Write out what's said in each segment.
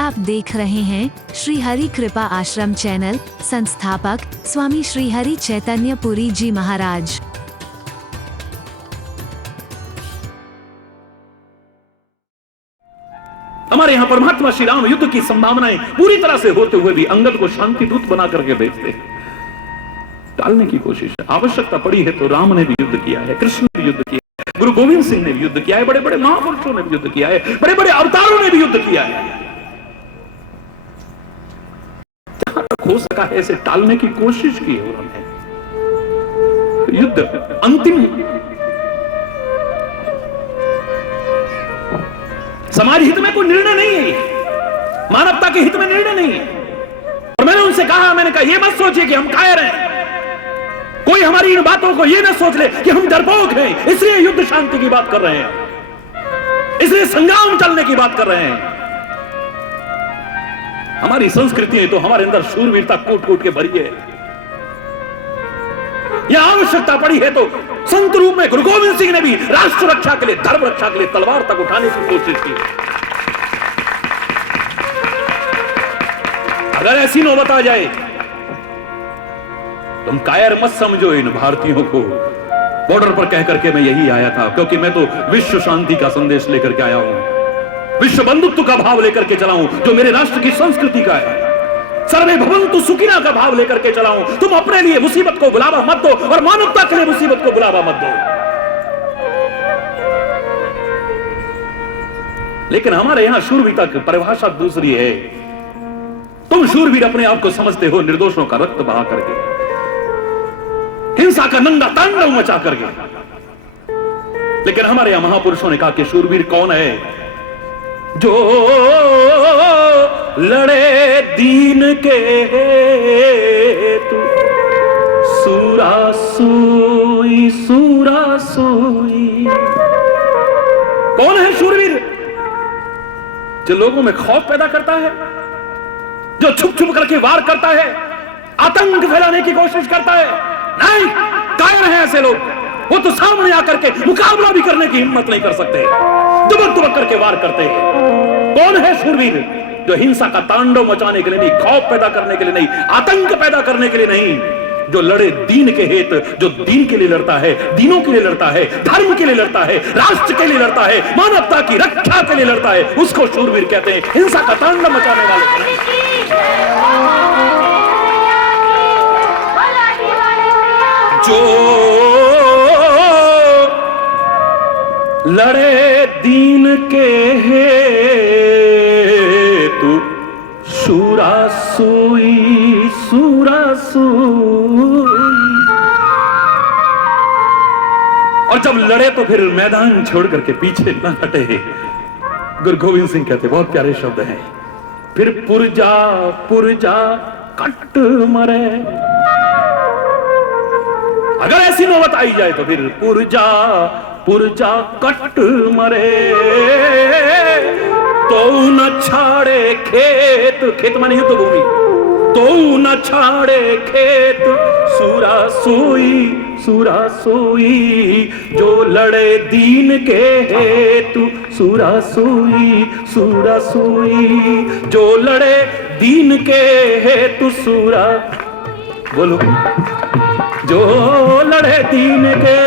आप देख रहे हैं श्री हरि कृपा आश्रम चैनल। संस्थापक स्वामी श्री हरि चैतन्य पुरी जी महाराज। हमारे यहाँ परमात्मा श्री राम युद्ध की संभावनाएं पूरी तरह से होते हुए भी अंगद को शांति दूत बना करके भेजते, टालने की कोशिश है। आवश्यकता पड़ी है तो राम ने भी युद्ध किया है, कृष्ण ने भी युद्ध किया है, गुरु गोविंद सिंह ने भी युद्ध किया है, बड़े बड़े महापुरुषों ने भी युद्ध किया है, बड़े बड़े अवतारों ने भी युद्ध किया है। जहां तक हो सका है इसे टालने की कोशिश की है उन्होंने। युद्ध अंतिम समाज हित में कोई निर्णय नहीं है, मानवता के हित में निर्णय नहीं है। और मैंने उनसे कहा, मैंने कहा ये मत सोचिए कि हम कायर हैं, कोई हमारी इन बातों को ये ना सोच ले कि हम डरपोक हैं, इसलिए युद्ध शांति की बात कर रहे हैं, इसलिए संग्राम चलने की बात कर रहे हैं। हमारी संस्कृति है तो हमारे अंदर शूरवीरता कूट कूट के भरी है। यह आवश्यकता पड़ी है तो संत रूप में गुरु गोविंद सिंह ने भी राष्ट्र रक्षा के लिए, धर्म रक्षा के लिए तलवार तक उठाने की कोशिश की। अगर ऐसी नौबत आ जाए, तुम कायर मत समझो इन भारतीयों को। बॉर्डर पर कह करके मैं यही आया था, क्योंकि मैं तो विश्व शांति का संदेश लेकर के आया हूं, विश्व बंधुत्व का भाव लेकर के चला हूं, जो मेरे राष्ट्र की संस्कृति का है। सर्वे भवन्तु सुखिनः का भाव लेकर के चला हूं। तुम अपने लिए मुसीबत को बुलावा मत दो और मानवता के लिए मुसीबत को बुलावा मत दो। लेकिन हमारे यहां शूरवीरता की परिभाषा दूसरी है। तुम शूरवीर अपने आप को समझते हो निर्दोषों का रक्त बहा करके, हिंसा का नंगा तांडव मचा करके। लेकिन हमारे यहां महापुरुषों ने कहा कि शूरवीर कौन है? जो लड़े दीन के हेतु, सूरा सोई सूरा सोई। कौन है शूरवीर? जो लोगों में खौफ पैदा करता है, जो छुप छुप करके वार करता है, आतंक फैलाने की कोशिश करता है। नहीं, कायर हैं ऐसे लोग। वो तो सामने आकर के मुकाबला भी करने की हिम्मत नहीं कर सकते, दुबक दुबक करके वार करते हैं। कौन है शूरवीर? जो हिंसा का तांडव मचाने के लिए नहीं, खौफ पैदा करने के लिए नहीं, आतंक पैदा करने के लिए नहीं, जो लड़े दीन के हित, जो दीन के लिए लड़ता है, दीनों के लिए लड़ता है, धर्म के लिए लड़ता है, राष्ट्र के लिए लड़ता है, मानवता की रक्षा के लिए लड़ता है, उसको शूरवीर कहते हैं। हिंसा का तांडव मचाने वाले जो लड़े दीन के हेतु, सूरा सोई सूरा सोई। और जब लड़े तो फिर मैदान छोड़ करके पीछे न हटे। गुरु गोविंद सिंह कहते, बहुत प्यारे शब्द हैं, फिर पुरजा कट मरे। अगर ऐसी नौबत आई जाए तो फिर पुरजा कट मरे। तो न छाड़े खेत माने युद्ध भूमि, तो न छाड़े खेत, सूरा सोई। जो लड़े दीन के हेतु, सूरा सोई। जो लड़े दीन के हेतु, सूरा बोलो। जो लड़े दीन के,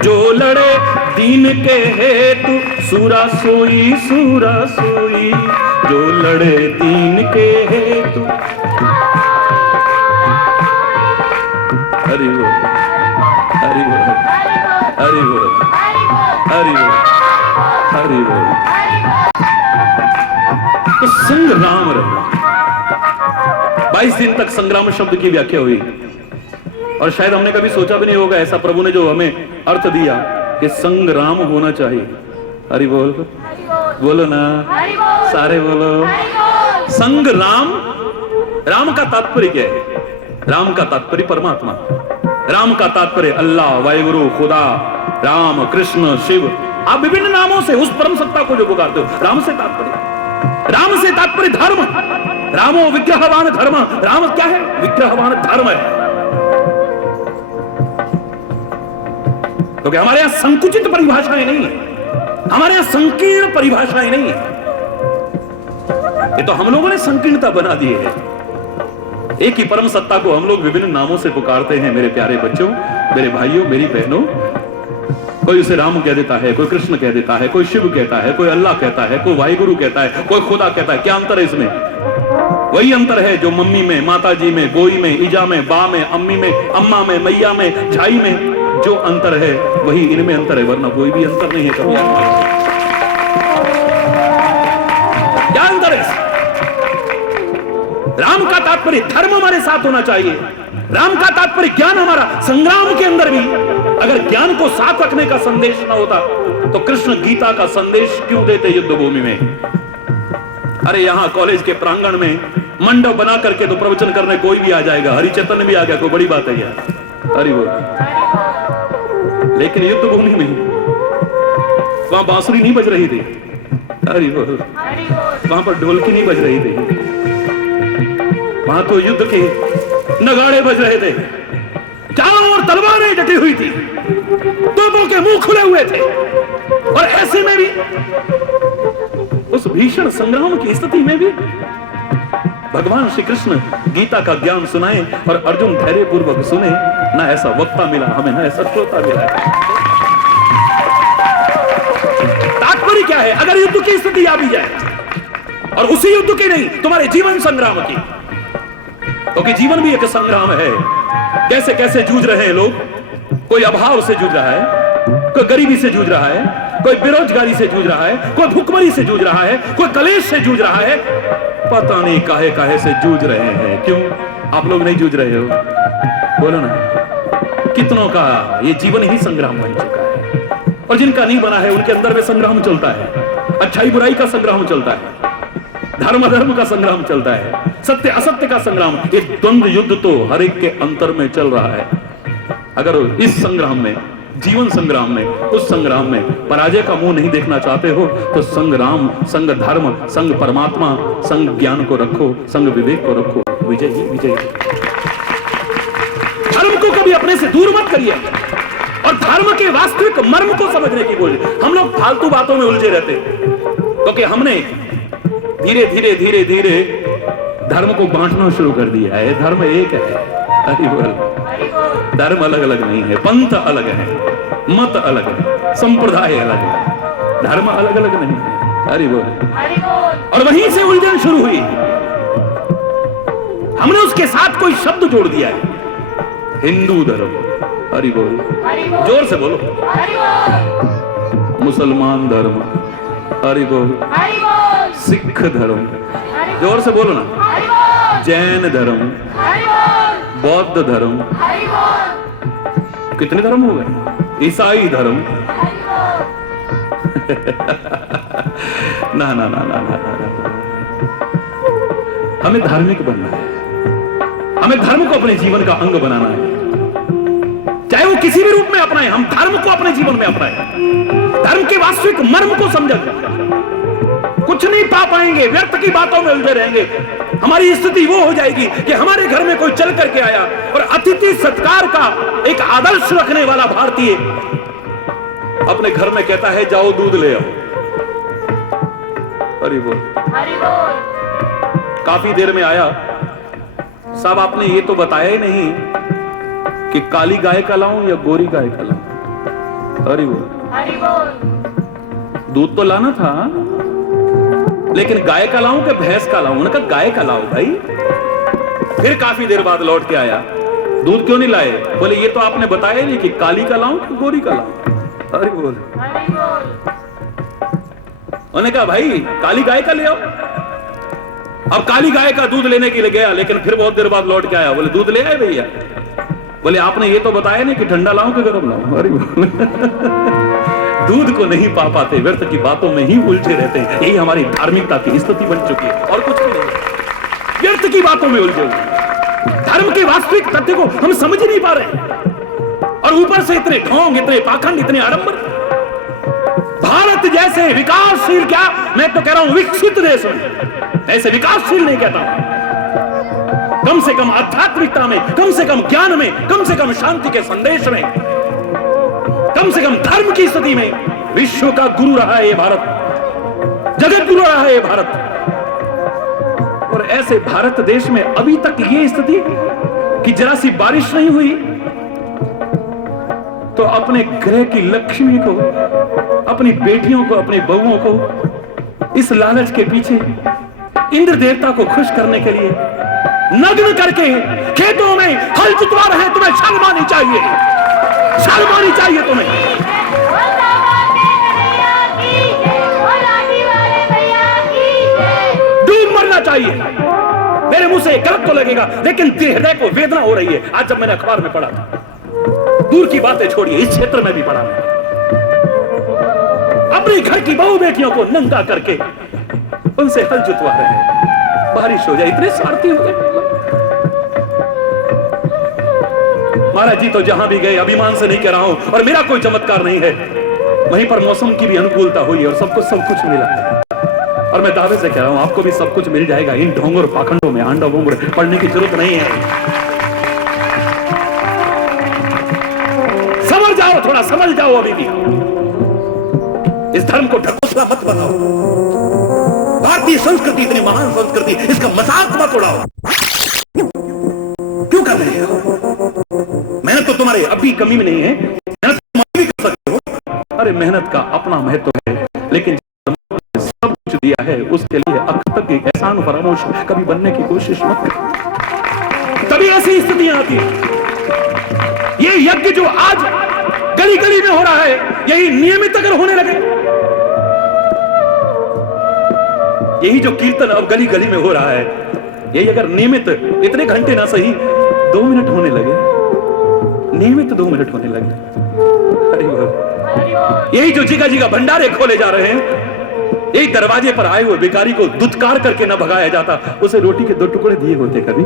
जो लड़े दीन के हेतु, सूरा सोई। जो लड़े दीन के हेतु। हरि बोल, हरि बोल, हरि बोल, हरि बोल, हरि बोल। तो संग्राम रहा। 22 दिन तक संग्राम शब्द की व्याख्या हुई, और शायद हमने कभी सोचा भी नहीं होगा ऐसा प्रभु ने जो हमें अर्थ दिया कि संग्राम होना चाहिए। हरि बोल, बोलो ना, सारे बोलो। संग्राम, राम का तात्पर्य क्या है? राम का तात्पर्य परमात्मा, राम का तात्पर्य अल्लाह, वाहिगुरु, खुदा, राम, कृष्ण, शिव। आप विभिन्न नामों से उस परम सत्ता को जो पुकारते हो, राम से तात्पर्य धर्म। रामो विग्रहवान धर्म। राम क्या है? विग्रहवान धर्म है। क्योंकि हमारे यहां संकुचित परिभाषाएं नहीं है। हमारे यहां संकीर्ण परिभाषाएं नहीं है, ये तो हम लोगों ने संकीर्णता बना दी है। एक ही परम सत्ता को हम लोग विभिन्न नामों से पुकारते हैं। मेरे प्यारे बच्चों, मेरे भाइयों, मेरी बहनों, कोई उसे राम कह देता है, कोई कृष्ण कह देता है, कोई शिव कहता है, कोई अल्लाह कहता है, कोई वाहिगुरु कहता है, कोई खुदा कहता है। क्या अंतर है इसमें? वही अंतर है जो मम्मी में, माता जी में, गोई में, ईजा में, बा में, अम्मी में, अम्मा में, मैया में, झाई में जो अंतर है वही इनमें अंतर है, वरना कोई भी अंतर नहीं है। कभी क्या अंतर है? राम का तात्पर्य धर्म हमारे साथ होना चाहिए। राम का तात्पर्य ज्ञान हमारा। संग्राम के अंदर भी अगर ज्ञान को साथ रखने का संदेश ना होता तो कृष्ण गीता का संदेश क्यों देते युद्ध भूमि में? अरे यहां कॉलेज के प्रांगण में मंडप बना करके तो प्रवचन करने कोई भी आ जाएगा। हरि चैतन्य भी आ गया, कोई बड़ी बात है यार। हरि बोल। लेकिन युद्ध भूमि में वहां बांसुरी नहीं बज रही थी। हरि बोल। वहां पर ढोलकी नहीं बज रही थी, वहां तो युद्ध के नगाड़े बज रहे थे। चारों ओर तलवारें डटी हुई थी, तोपों के मुंह खुले हुए थे। और ऐसे में भी, उस भीषण संग्राम की स्थिति में भी भगवान श्री कृष्ण गीता का ज्ञान सुनाए और अर्जुन धैर्य पूर्वक सुने। ना ऐसा वक्ता मिला हमें, ना ऐसा श्रोता मिला। तात्पर्य क्या है? अगर युद्ध की स्थिति आ भी जाए, और उसी युद्ध की नहीं, तुम्हारे जीवन संग्राम की, क्योंकि जीवन भी एक संग्राम है। कैसे कैसे जूझ रहे हैं लोग। कोई अभाव से जूझ रहा है, कोई गरीबी से जूझ रहा है, कोई बेरोजगारी से जूझ रहा है, कोई भूखमरी से जूझ रहा है, कोई कलेश से जूझ रहा है। पता नहीं काहे काहे से जूझ रहे हैं। क्यों आप लोग नहीं जूझ रहे हो? बोलो ना। कितनों का ये जीवन ही संग्राम बन चुका है, और जिनका नहीं बना है उनके अंदर में संग्राम चलता है। अच्छाई बुराई का संग्राम चलता है, धर्म अधर्म का संग्राम चलता है, सत्य असत्य का संग्राम। ये द्वंद्व युद्ध तो हर एक के अंतर में चल रहा है। अगर इस संग्राम में, जीवन संग्राम में, उस संग्राम में पराजय का मुंह नहीं देखना चाहते हो तो संग्राम, संग धर्म, संग परमात्मा, संग ज्ञान को रखो, संग विवेक को रखो। विजय ही विजय। धर्म को कभी अपने से दूर मत करिए, और धर्म के वास्तविक मर्म को समझने की कोशिश। हम लोग फालतू बातों में उलझे रहते क्योंकि हमने धीरे धीरे धीरे धीरे धर्म को बांटना शुरू कर दिया है। धर्म एक है। हरि बोल। धर्म अलग अलग नहीं है, पंथ अलग है, मत अलग है, संप्रदाय अलग है, धर्म अलग अलग नहीं है। हरि बोल। और वहीं से उलझन शुरू हुई। हमने उसके साथ कोई शब्द जोड़ दिया है, हिंदू धर्म। हरि बोल। जोर से बोलो। मुसलमान धर्म। हरि बोल। सिख धर्म। जोर से बोलो ना। जैन धर्म, बौद्ध धर्म, कितने धर्म हो गए? ईसाई धर्म। ना ना ना ना ना ना, हमें धार्मिक बनना है। हमें धर्म को अपने जीवन का अंग बनाना है, चाहे वो किसी भी रूप में अपनाए। हम धर्म को अपने जीवन में अपनाए, धर्म के वास्तविक मर्म को समझकर कुछ नहीं पा पाएंगे, व्यर्थ की बातों में उलझे रहेंगे। हमारी स्थिति वो हो जाएगी कि हमारे घर में कोई चल करके आया और अतिथि सत्कार का एक आदर्श रखने वाला भारतीय अपने घर में कहता है जाओ दूध ले आओ। हरि बोल। काफी देर में आया, साहब आपने ये तो बताया ही नहीं कि काली गाय का लाऊं या गोरी गाय का लाऊं। हरि बोल। दूध तो लाना था, लेकिन गाय का लाऊं कि भैंस का लाऊं? उन्होंने कहा गाय का लाओ भाई। फिर काफी देर बाद लौट के आया, दूध क्यों नहीं लाए? बोले ये तो आपने बताया नहीं कि काली का लाऊं कि गोरी का लाऊं। अरे बोल। उन्होंने कहा भाई काली गाय का ले आओ। अब काली गाय का दूध लेने के लिए गया, लेकिन फिर बहुत देर बाद लौट के आया। बोले दूध ले आए भैया? बोले आपने ये तो बताया नहीं कि ठंडा लाऊं कि गर्म लाऊं। अरे बोल। दूध को नहीं पा पाते, व्यर्थ की बातों में ही उलझे रहते हैं। यही हमारी धार्मिकता की स्थिति बन चुकी है, और कुछ भी नहीं। व्यर्थ की बातों में उलझे हुए, धर्म के वास्तविक तथ्य को हम समझ ही नहीं पा रहे, और ऊपर से इतने ढोंग, इतने पाखंड, इतने आडंबर। भारत जैसे विकासशील, क्या मैं तो कह रहा हूं विकसित देश में, ऐसे विकासशील नहीं कहता हूं, कम से कम आध्यात्मिकता में, कम से कम ज्ञान में, कम से कम शांति के संदेश में, कम से कम धर्म की स्थिति में विश्व का गुरु रहा है ये भारत, जगत गुरु रहा है ये भारत। और ऐसे भारत देश में अभी तक ये स्थिति कि जरा सी बारिश नहीं हुई तो अपने ग्रह की लक्ष्मी को, अपनी बेटियों को, अपनी बहुओं को इस लालच के पीछे इंद्र देवता को खुश करने के लिए नग्न करके खेतों में हल जुतवा रहे। तुम्हें शर्म आनी चाहिए, शर्म आनी चाहिए तुम्हें। डूब मरना चाहिए। मेरे मुंह से गलत तो लगेगा, लेकिन हृदय को वेदना हो रही है। आज जब मैंने अखबार में पढ़ा था, दूर की बातें छोड़िए, इस क्षेत्र में भी पढ़ा, अपने घर की बहू बेटियों को नंगा करके उनसे हल जुतवा रहे हैं। बारिश हो जाए, इतने स्वार्थी हो गए। महाराज जी तो जहां भी गए, अभिमान से नहीं कह रहा हूं, और मेरा कोई चमत्कार नहीं है, वहीं पर मौसम की भी अनुकूलता हुई और सबको सब कुछ मिला। और मैं दावे से कह रहा हूं, आपको भी सब कुछ मिल जाएगा। इन ढोंग और पाखंडों में आंडा बोंगड़ पढ़ने की जरूरत नहीं है। समझ जाओ, थोड़ा समझ जाओ। अभी भी इस धर्म को ढकोसला मत बनाओ। भारतीय संस्कृति इतनी महान संस्कृति, इसका मजाक मत उड़ाओ। क्यों कर रहे हो? मेहनत तो तुम्हारे अभी कमी में नहीं है, मेहनत तुम भी कर सकते हो। अरे मेहनत का अपना महत्व है, लेकिन सब कुछ दिया है उसके लिए अब तक एहसान फरामोश कभी बनने की कोशिश मत करो। तभी ऐसी स्थितियां आती है। ये यज्ञ जो आज गली गली में हो रहा है, यही नियमित अगर होने लगे, यही जो कीर्तन अब गली गली में हो रहा है, यही अगर नियमित इतने घंटे ना सही 2 मिनट होने लगे, नियमित 2 मिनट होने लगे, यही जो जिगा जिगा भंडारे खोले जा रहे हैं, यही दरवाजे पर आए हुए भिखारी को दुत्कार करके ना भगाया जाता, उसे रोटी के 2 टुकड़े दिए होते कभी।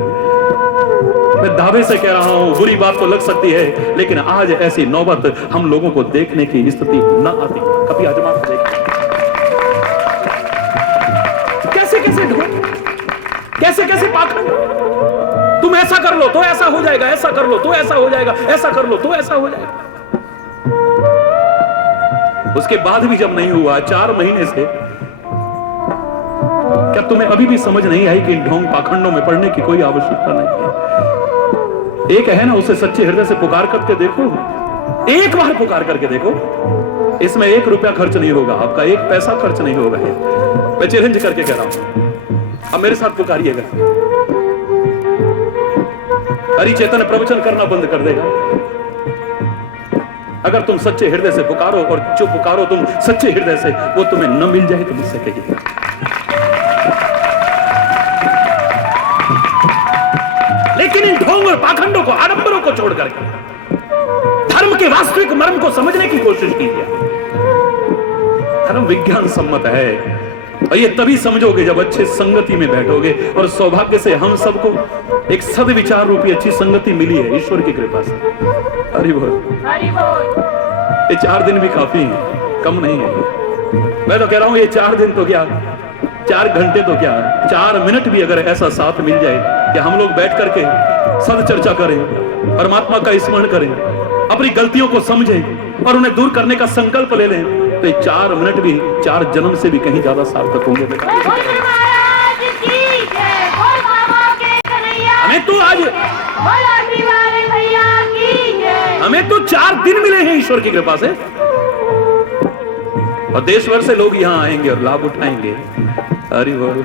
मैं दावे से कह रहा हूं, बुरी बात तो लग सकती है, लेकिन आज ऐसी नौबत हम लोगों को देखने की स्थिति न आती। कभी आजमा कर देखिए, कैसे कैसे ढोंग, कैसे कैसे पाखंड। तुम ऐसा कर लो तो ऐसा हो जाएगा, ऐसा कर लो तो ऐसा हो जाएगा, ऐसा कर लो तो ऐसा हो जाएगा। उसके बाद भी जब नहीं हुआ 4 महीने से, क्या तुम्हें अभी भी समझ नहीं आई कि इन ढोंग पाखंडों में पड़ने की कोई आवश्यकता नहीं है? एक है ना, उसे सच्चे हृदय से पुकार करके देखो, एक बार पुकार करके देखो। इसमें 1 रुपया खर्च नहीं होगा, आपका 1 पैसा खर्च नहीं होगा। मैं चैलेंज करके कह रहा हूं, अब मेरे साथ पुकारिएगा, हरि चैतन्य प्रवचन करना बंद कर देगा। अगर तुम सच्चे हृदय से पुकारो, और जो पुकारो तुम सच्चे हृदय से, वो तुम्हें न मिल जाए तो मुझसे कहिए। लेकिन इन ढोंग और पाखंडों को, आडंबरों को छोड़ करके धर्म के वास्तविक मर्म को समझने की कोशिश कीजिए। धर्म विज्ञान सम्मत है, और ये तभी समझोगे जब अच्छे संगति में बैठोगे। और सौभाग्य से हम सबको एक सद्विचार रूपी अच्छी संगति मिली है ईश्वर की कृपा से। हरि बोल। ये 4 दिन भी काफी है, कम नहीं है। मैं तो कह रहा हूं, ये 4 दिन तो क्या, 4 घंटे तो क्या, 4 मिनट भी अगर ऐसा साथ मिल जाए कि हम लोग बैठ करके सद चर्चा करें, परमात्मा का स्मरण करें, अपनी गलतियों को समझें और उन्हें दूर करने का संकल्प ले लें, तो ये 4 मिनट भी 4 जन्म से भी कहीं ज्यादा सार्थक होंगे। हमें तो 4 दिन मिले हैं ईश्वर की कृपा से, और देश भर से लोग यहाँ आएंगे और लाभ उठाएंगे। हरि बोल,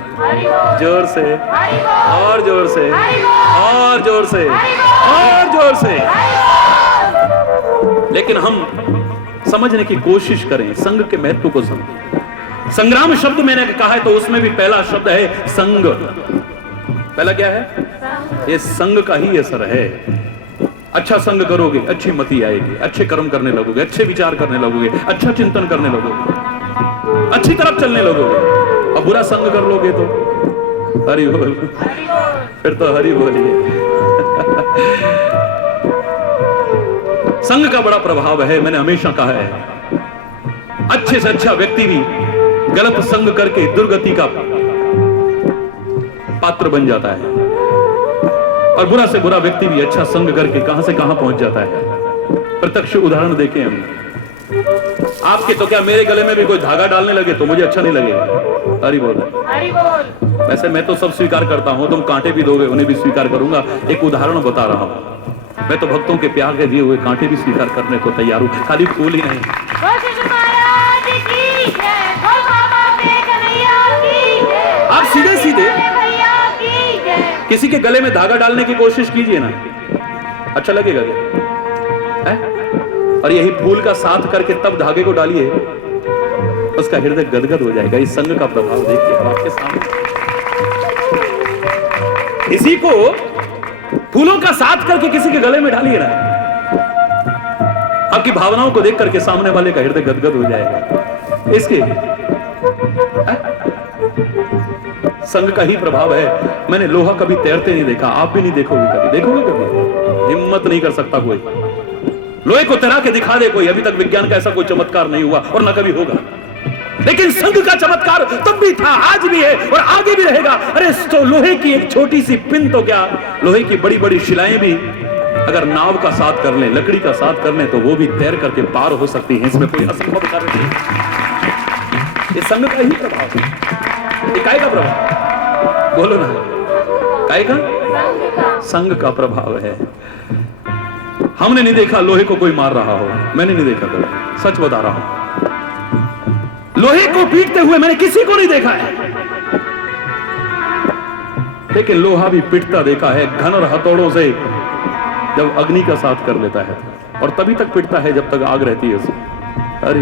जोर से, और जोर से, और जोर से, और जोर से। लेकिन हम समझने की कोशिश करें, संघ के महत्व को समझें। संग्राम शब्द मैंने कहा है तो उसमें भी पहला शब्द है संग। पहला क्या है? ये संग का ही असर है। अच्छा संग करोगे, अच्छी मति आएगी, अच्छे कर्म करने लगोगे, अच्छे विचार करने लगोगे, अच्छा चिंतन करने लगोगे, अच्छी तरफ चलने लगोगे। और बुरा संग कर लोगे तो हरि बोल, फिर तो हरि बोलिए। संग का बड़ा प्रभाव है, मैंने हमेशा कहा है। अच्छे से अच्छा व्यक्ति भी गलत संग करके दुर्गति का पात्र बन जाता है, और बुरा से बुरा व्यक्ति भी अच्छा संग करके कहां से कहां पहुंच जाता है। प्रत्यक्ष उदाहरण देखें हम। आपके तो क्या मेरे गले में भी कोई धागा डालने लगे तो मुझे अच्छा नहीं लगेगा। हरि बोल। हरि बोल। वैसे मैं तो सब स्वीकार करता हूं, तुम कांटे भी दोगे उन्हें भी स्वीकार करूंगा। एक उदाहरण बता रहा हूं, मैं तो भक्तों के प्यार के दिए हुए कांटे भी स्वीकार करने को तैयार हूं, खाली फूल ही नहीं। आप सीधे सीधे किसी के गले में धागा डालने की कोशिश कीजिए ना, अच्छा लगेगा क्या है? और यही फूल का साथ करके तब धागे को डालिए, उसका हृदय गदगद हो जाएगा। इस संग का प्रभाव देखिए आपके सामने। इसी को फूलों का साथ करके किसी के गले में डालिए ना, आपकी भावनाओं को देख करके सामने वाले का हृदय गदगद हो जाएगा। इसके संग का ही प्रभाव है। मैंने लोहा कभी तैरते नहीं देखा, आप भी नहीं देखोगे कभी, देखोगे कभी? हिम्मत नहीं कर सकता कोई लोहे को तैरा के दिखा दे कोई। अभी तक विज्ञान का ऐसा कोई चमत्कार नहीं हुआ और ना कभी होगा। लेकिन संग का चमत्कार तब भी था, आज भी है और आगे भी रहेगा। अरे तो लोहे की एक छोटी सी पिन तो क्या, लोहे की बड़ी बड़ी शिलाएं भी अगर नाव का साथ कर लें, लकड़ी का साथ कर लें, तो वो भी तैर करके पार हो सकती है। इसमें कोई असंभव कार्य नहीं। ये संग का ही प्रभाव है। ये काय का प्रभाव, बोलो ना, काय का? संग का प्रभाव है। हमने नहीं देखा लोहे को कोई मार रहा हो, मैंने नहीं देखा कभी, सच बता रहा हूं। लोहे को पीटते हुए मैंने किसी को नहीं देखा है, लेकिन लोहा भी पिटता देखा है घन और हथौड़ों से, जब अग्नि का साथ कर लेता है। और तभी तक पिटता है जब तक आग रहती है उसमें। अरे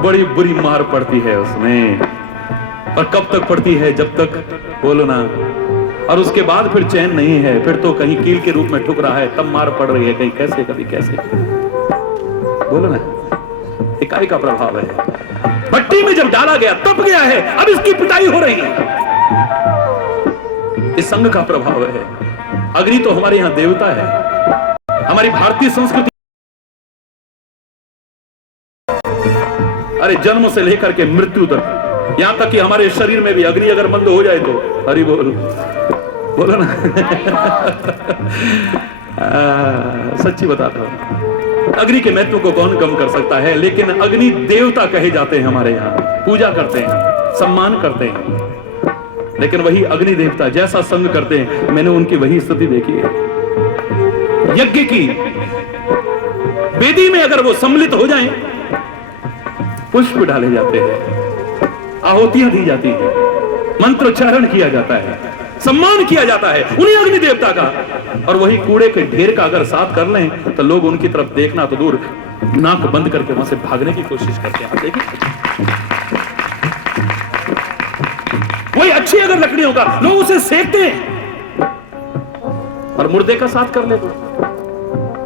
बड़ी बुरी मार पड़ती है उसमें। और कब तक पड़ती है? जब तक, बोलो ना। और उसके बाद फिर चैन नहीं है, फिर तो कहीं कील के रूप में ठुक रहा है, तब मार पड़ रही है, कहीं कैसे कभी कैसे, बोलो ना। इकाई का प्रभाव है। भट्टी में जब डाला गया तब गया है, अब इसकी पिटाई हो रही है। इस संग का प्रभाव है। अग्नि तो हमारे यहां देवता है। हमारी भारतीय संस्कृति, अरे जन्म से लेकर के मृत्यु तक, यहां तक कि हमारे शरीर में भी अग्नि अगर बंद हो जाए तो, हरि बोल, बोलो ना। सच्ची बताता हूं, अग्नि के महत्व को कौन कम कर सकता है। लेकिन अग्नि देवता कहे जाते हैं हमारे यहाँ, पूजा करते हैं, सम्मान करते हैं। लेकिन वही अग्नि देवता जैसा संग करते हैं, मैंने उनकी वही स्थिति देखी है। यज्ञ की वेदी में अगर वो सम्मिलित हो जाएं, पुष्प डाले जाते हैं, आहुतियां दी जाती है, मंत्रोच्चारण किया जाता है, सम्मान किया जाता है उन्हीं अग्नि देवता का। और वही कूड़े के ढेर का अगर साथ कर लें तो लोग उनकी तरफ देखना तो दूर, नाक बंद करके वहां से भागने की कोशिश करते हैं। देखिए, वही अच्छी अगर लकड़ियों का लोग उसे सेकते हैं और मुर्दे का साथ कर ले तो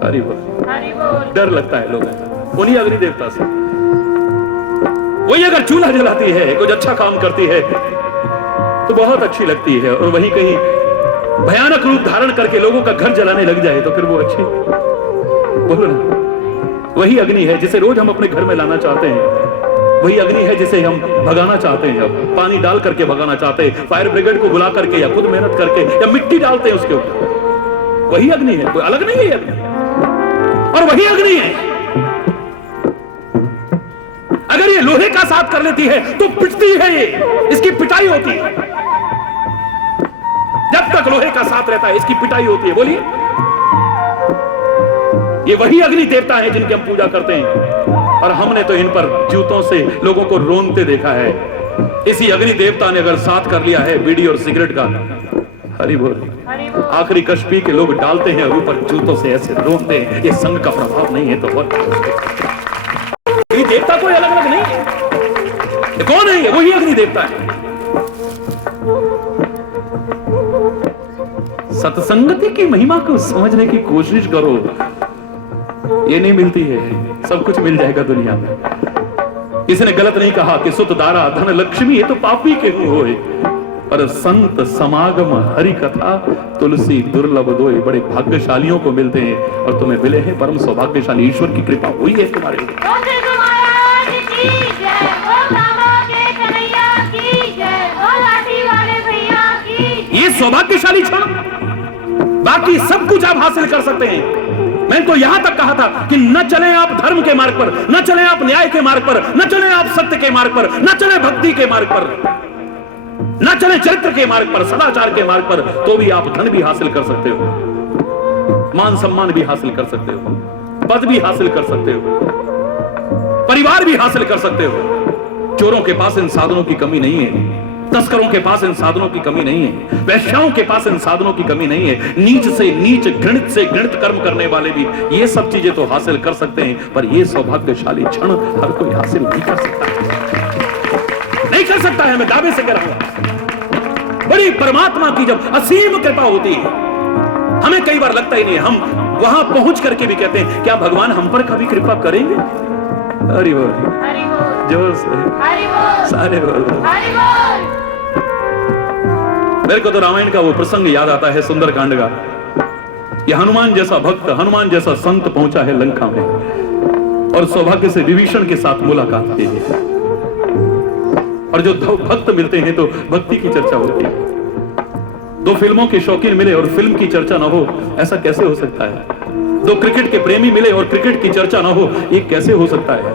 हरि बोल, डर लगता है लोगों, उन्हीं अग्नि देवता से। वही अगर चूल्हा जलाती है, कुछ अच्छा काम करती है तो बहुत अच्छी लगती है, और वहीं कहीं भयानक रूप धारण करके लोगों का घर जलाने लग जाए तो फिर वो अच्छी, बोलो ना। वही अग्नि है जिसे रोज हम अपने घर में लाना चाहते हैं, वही अग्नि है जिसे हम भगाना चाहते हैं, अब पानी डाल करके भगाना चाहते हैं, फायर ब्रिगेड को बुला करके या खुद मेहनत करके या मिट्टी डालते हैं उसके ऊपर। वही अग्नि है, कोई अलग नहीं है अग्नि, और वही अग्नि है। अगर ये लोहे का साथ कर लेती है तो पिटती है, ये इसकी पिटाई होती है। जब तक लोहे का साथ रहता है इसकी पिटाई होती है। बोलिए, ये वही अग्नि देवता है जिनकी हम पूजा करते हैं, और हमने तो इन पर जूतों से लोगों को रोनते देखा है। इसी अग्नि देवता ने अगर साथ कर लिया है बीड़ी और सिगरेट का, हरि बोल, आखिरी कश पी के लोग डालते हैं और ऊपर जूतों से ऐसे रोनते हैं। ये संग का प्रभाव नहीं है तो ये देवता कोई अलग अलग नहीं है। ये कौन है? ये वही अग्नि देवता है। सत्संगति की महिमा को समझने की कोशिश करो, ये नहीं मिलती है, सब कुछ मिल जाएगा दुनिया में। किसी ने गलत नहीं कहा कि सुत दारा धन लक्ष्मी ये तो पापी के मुंह होए, पर संत समागम हरि कथा तुलसी दुर्लभ दोए। बड़े भाग्यशालियों को मिलते हैं और तुम्हें मिले हैं परम सौभाग्यशाली। ईश्वर की कृपा हुई है तुम्हारे लिए। ये सौभाग्यशाली क्षण, बाकी सब कुछ आप हासिल कर सकते हैं, मैंने तो यहां तक कहा था कि न चलें आप धर्म के मार्ग पर, न चलें आप न्याय के मार्ग पर, न चलें आप सत्य के मार्ग पर, न चलें भक्ति के मार्ग पर, न चलें चरित्र के मार्ग पर, सदाचार के मार्ग पर, तो भी आप धन भी हासिल कर सकते हो, मान सम्मान भी हासिल कर सकते हो, पद भी हासिल कर सकते हो, परिवार भी हासिल कर सकते हो। चोरों के पास इन साधनों की कमी नहीं है, तस्करों के पास इन साधनों की कमी नहीं है, वैश्याओं के पास इन साधनों की कमी नहीं है। नीच से नीच, घृणित से घृणित कर्म करने वाले भी ये सब चीजें तो हासिल कर सकते हैं, पर ये सौभाग्यशाली क्षण हर कोई हासिल नहीं कर सकता है, नहीं कर सकता है। मैं दावे से कह रहा हूं, बड़ी परमात्मा की जब असीम कृपा होती है, हमें कई बार लगता ही नहीं, हम वहां पहुंच करके भी कहते हैं क्या भगवान हम पर कभी कृपा करेंगे? हरि बोल, जोर से सारे बोल। मेरे को तो रामायण का वो प्रसंग याद आता है, सुंदरकांड का, कि हनुमान जैसा भक्त, हनुमान जैसा संत पहुंचा है लंका में और सौभाग्य से विभीषण के साथ मुलाकात की है। और जो दो भक्त मिलते हैं तो भक्ति की चर्चा होती है। दो फिल्मों के शौकीन मिले और फिल्म की चर्चा ना हो, ऐसा कैसे हो सकता है? दो क्रिकेट के प्रेमी मिले और क्रिकेट की चर्चा ना हो, ये कैसे हो सकता है?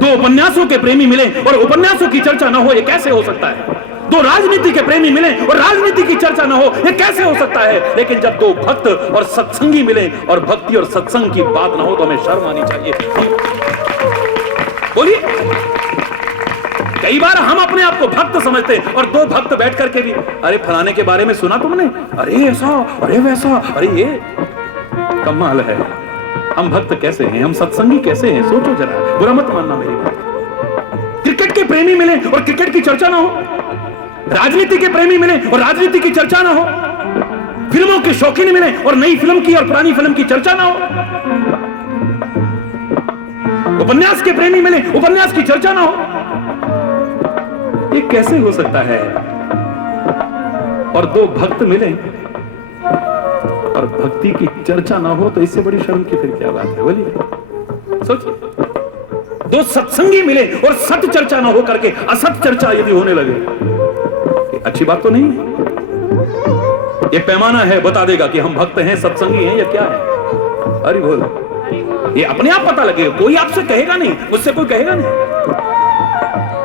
दो उपन्यासों के प्रेमी मिले और उपन्यासों की चर्चा ना हो, ये कैसे हो सकता है? दो राजनीति के प्रेमी मिले और राजनीति की चर्चा ना हो, ये कैसे हो सकता है? लेकिन जब दो भक्त और सत्संगी मिले और भक्ति और सत्संग की बात ना हो तो हमें शर्म आनी चाहिए। बोलिए, कई बार हम अपने आप को भक्त समझते हैं और दो भक्त बैठ करके भी, अरे फलाने के बारे में सुना तुमने, अरे ऐसा, अरे वैसा, अरे ये कमाल है। हम भक्त कैसे हैं, हम सत्संगी कैसे हैं? सोचो जरा, बुरा मत मानना मेरी बात। क्रिकेट के प्रेमी मिले और क्रिकेट की चर्चा ना हो, राजनीति के प्रेमी मिले और राजनीति की चर्चा ना हो, फिल्मों के शौकीन मिले और नई फिल्म की और पुरानी फिल्म की चर्चा ना हो, उपन्यास के प्रेमी मिले, उपन्यास की चर्चा ना हो, ये कैसे हो सकता है? और दो भक्त मिले और भक्ति की चर्चा ना हो तो इससे बड़ी शर्म की फिर क्या बात है? बोलिए, सोचिए। दो सत्संगी मिले और सत चर्चा ना हो करके असत चर्चा यदि होने लगे, अच्छी बात तो नहीं है। ये पैमाना है, बता देगा कि हम भक्त हैं, सत्संगी हैं या क्या है। अरे बोल, ये अपने आप पता लगेगा, कोई आपसे कहेगा नहीं, मुझसे कोई कहेगा नहीं।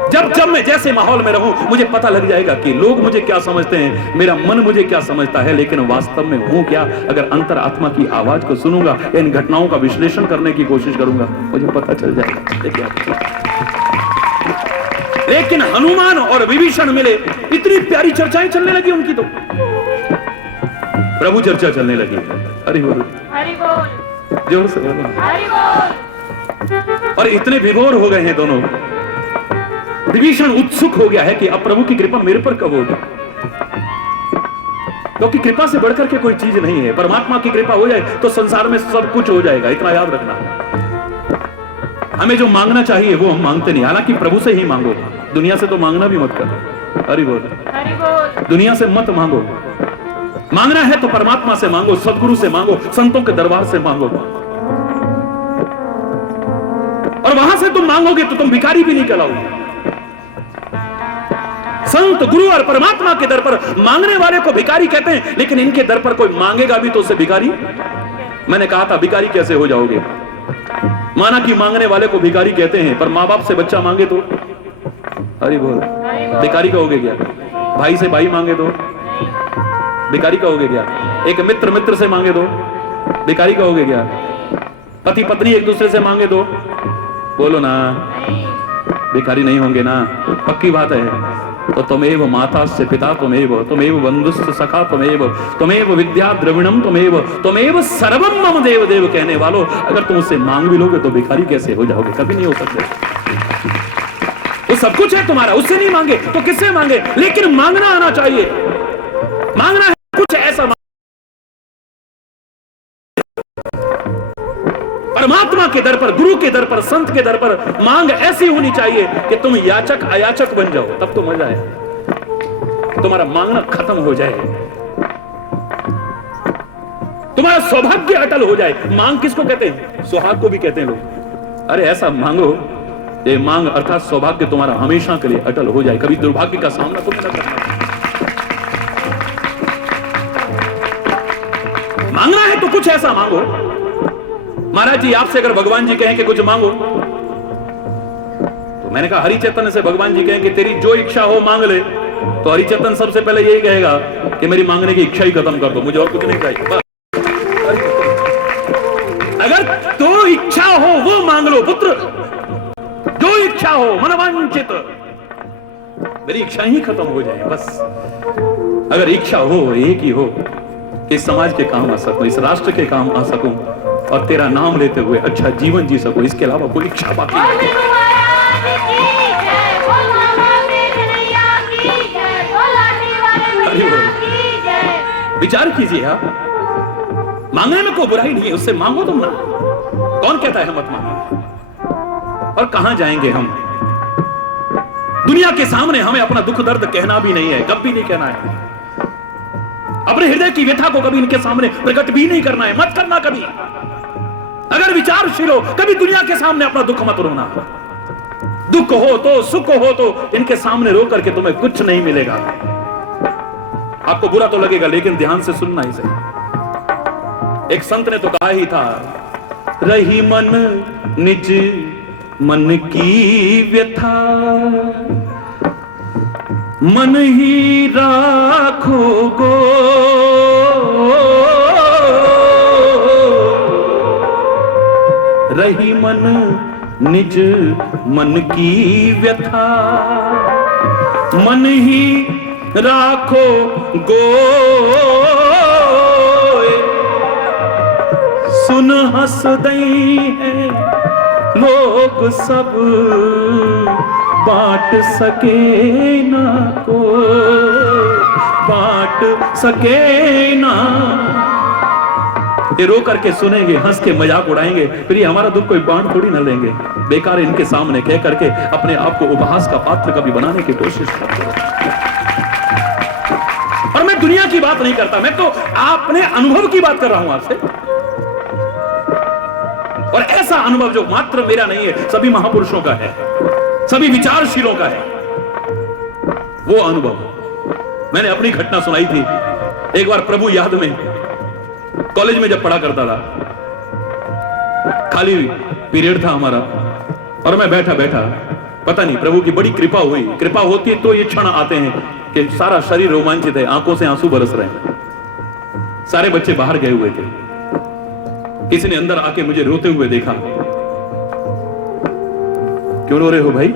जब मैं जैसे माहौल में रहूं मुझे पता लग जाएगा कि लोग मुझे क्या समझते हैं, मेरा मन मुझे क्या समझता है, लेकिन वास्तव में हूं क्या। अगर अंतर आत्मा की आवाज को सुनूंगा, इन घटनाओं का विश्लेषण करने की कोशिश करूंगा, मुझे पता चल जाएगा। देखिए, लेकिन हनुमान और विभीषण मिले, इतनी प्यारी चर्चाएं चलने लगी उनकी, तो प्रभु चर्चा चलने लगी। हरि बोल, हरि बोल, जोर से बोलो, हरि बोल। और इतने विभोर हो गए हैं दोनों, विभीषण उत्सुक हो गया है कि अब प्रभु की कृपा मेरे पर कब होगी, क्योंकि कृपा से बढ़कर के कोई चीज नहीं है। परमात्मा की कृपा हो जाए तो संसार में सब कुछ हो जाएगा, इतना याद रखना। हमें जो मांगना चाहिए वो हम मांगते नहीं, हालांकि प्रभु से ही मांगो, दुनिया से तो मांगना भी मत करो। हरि बोल, हरि बोल। दुनिया से मत मांगो, मांगना है तो परमात्मा से मांगो, सदगुरु से मांगो, संतों के दरबार से मांगो। और वहां से तुम मांगोगे तो तुम भिखारी भी नहीं कहलाओगे। संत, गुरु और परमात्मा के दर पर मांगने वाले को भिखारी कहते हैं, लेकिन इनके दर पर कोई मांगेगा भी तो उसे भिखारी। मैंने कहा था भिखारी कैसे हो जाओगे, माना कि मांगने वाले को भिखारी कहते हैं, पर माँ बाप से बच्चा मांगे तो हरि बोल, भिखारी कहोगे क्या? भाई से भाई मांगे तो भिखारी कहोगे क्या? एक मित्र मित्र से मांगे तो भिखारी कहोगे क्या? पति पत्नी एक दूसरे से मांगे तो बोलो ना, भिखारी नहीं होंगे ना, पक्की बात है। तो तुमेव माता से पिता, तुमेव बंधुस्थ सखा, तुमेव विद्या द्रविणम, तुमेव सर्वम मम देव देव कहने वालों, अगर तुम उससे मांग भी लोगे तो भिखारी कैसे हो जाओगे? कभी नहीं हो सकते। वो सब कुछ है तुम्हारा, उससे नहीं मांगे तो किससे मांगे? लेकिन मांगना आना चाहिए, मांगना है कुछ ऐसा। परमात्मा के दर पर, गुरु के दर पर, संत के दर पर मांग ऐसी होनी चाहिए कि तुम याचक अयाचक बन जाओ, तब तो मजा है। तुम्हारा मांगना खत्म हो जाए, तुम्हारा सौभाग्य अटल हो जाए। मांग किसको कहते हैं? सुहाग को भी कहते हैं लोग। अरे ऐसा मांगो, ये मांग अर्थात सौभाग्य तुम्हारा हमेशा के लिए अटल हो जाए, कभी दुर्भाग्य का सामना तुम न करना। मांगना है तो कुछ ऐसा मांगो। महाराज जी आपसे अगर भगवान जी कहें कि कुछ मांगो, तो मैंने कहा हरिचेतन से भगवान जी कहें कि तेरी जो इच्छा हो मांग ले, तो हरिचेतन सबसे पहले यही कहेगा कि मेरी मांगने की इच्छा ही खत्म कर दो, मुझे और कुछ नहीं चाहिए। अगर तो इच्छा हो वो मांग लो पुत्र, जो इच्छा हो मनवांचित, मेरी इच्छा ही खत्म हो जाए बस। अगर इच्छा हो एक ही हो कि इस समाज के काम आ सकूं, इस राष्ट्र के काम आ सकूं और तेरा नाम लेते हुए अच्छा जीवन जी सकूं, इसके अलावा कोई इच्छा बाकी नहीं। विचार कीजिए आप, मांगने में कोई बुराई नहीं है, उससे मांगो तुम ना। कौन कहता है मत मांगो? और कहां जाएंगे हम? दुनिया के सामने हमें अपना दुख दर्द कहना भी नहीं है, कब भी नहीं कहना है। अपने हृदय की व्यथा को कभी इनके सामने प्रकट भी नहीं करना है, मत करना कभी। अगर विचारशील हो, कभी दुनिया के सामने अपना दुख मत रोना। दुख हो तो सुख हो तो इनके सामने रो करके तुम्हें कुछ नहीं मिलेगा। आपको बुरा तो लगेगा, लेकिन ध्यान से सुनना इसे। एक संत ने तो कहा ही था, रही मन निज मन की व्यथा, मन ही राखो गो, रही मन निज मन की व्यथा, मन ही राखो गो, सुन हंस दई है लोग सब, बांट सके ना को, बांट सके ना। ये रो करके सुनेंगे, हंस के मजाक उड़ाएंगे, फिर ये हमारा दुख कोई बांट थोड़ी ना लेंगे। बेकार इनके सामने कह करके अपने आप को उपहास का पात्र कभी बनाने की कोशिश करते हैं। और मैं दुनिया की बात नहीं करता, मैं तो अपने अनुभव की बात कर रहा हूं आपसे। और ऐसा अनुभव जो मात्र मेरा नहीं है, सभी महापुरुषों का है, सभी विचारशीलों का है। वो अनुभव मैंने अपनी घटना सुनाई थी। एक बार प्रभु याद में कॉलेज में जब पढ़ा करता था, खाली पीरियड था हमारा, और मैं बैठा बैठा, पता नहीं प्रभु की बड़ी कृपा हुई। कृपा होती है तो ये क्षण आते हैं कि सारा शरीर रोमांचित है, आंखों से आंसू बरस रहे हैं। सारे बच्चे बाहर गए हुए थे, किसी ने अंदर आके मुझे रोते हुए देखा। क्यों रो रहे हो भाई?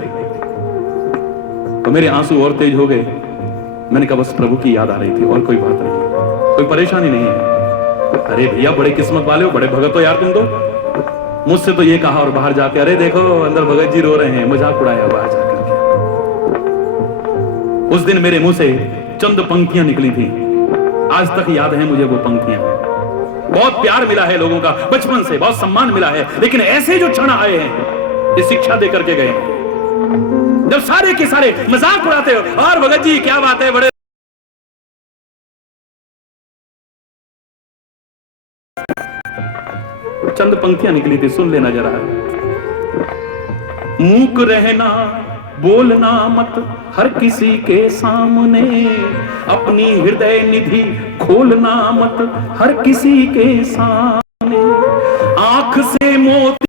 तो मेरे आंसू और तेज हो गए। मैंने कहा बस प्रभु की याद आ रही थी, और कोई बात नहीं, कोई परेशानी नहीं है। अरे भैया बड़े किस्मत वाले हो, बड़े भगत हो यार तुम तो। मुझसे तो ये कहा और बाहर जाके, अरे देखो अंदर भगत जी रो रहे हैं, मजाक उड़ाया बाहर जाकर के। उस दिन मेरे मुंह से चंद पंक्तियां निकली थी, आज तक याद है मुझे वो पंक्तियां। बहुत प्यार मिला है लोगों का बचपन से, बहुत सम्मान मिला है, लेकिन ऐसे जो क्षण आए हैं, ये शिक्षा दे करके गए, जब सारे के सारे मजाक उड़ाते हो, और भगत जी क्या बात है, बड़े चंद पंक्तियां निकली थी, सुन लेना जरा। मूक रहना, बोलना मत हर किसी के सामने, अपनी हृदय निधि खोलना मत हर किसी के सामने, आंख से मोती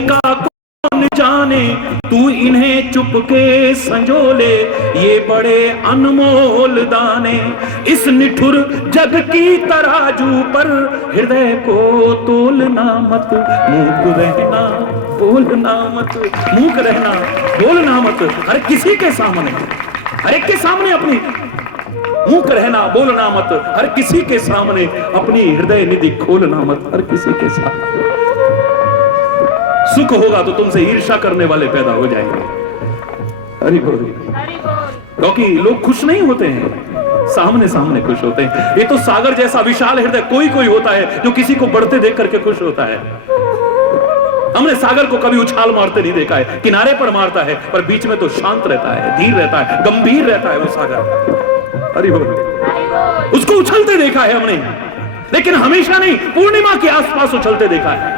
का कौन जाने, तू इन्हें चुपके संजोले, ये बड़े अनमोल दाने, इस निठुर जग की तराजू पर हृदय को तोलना मत, मूक रहना बोलना मत, मूक रहना बोलना मत हर किसी के सामने, हर एक के सामने अपनी, मूक रहना बोलना मत हर किसी के सामने, अपनी हृदय निधि खोलना मत हर किसी के सामने। सुख होगा तो तुमसे ईर्ष्या करने वाले पैदा हो जाएंगे। हरि बोल। क्योंकि लोग खुश नहीं होते हैं, सामने सामने खुश होते हैं। ये तो सागर जैसा विशाल हृदय कोई कोई होता है जो किसी को बढ़ते देख करके खुश होता है। हमने सागर को कभी उछाल मारते नहीं देखा है, किनारे पर मारता है, पर बीच में तो शांत रहता है, धीर रहता है, गंभीर रहता है वो सागर। हरि बोल। उसको उछलते देखा है हमने, लेकिन हमेशा नहीं, पूर्णिमा के आसपास उछलते देखा है।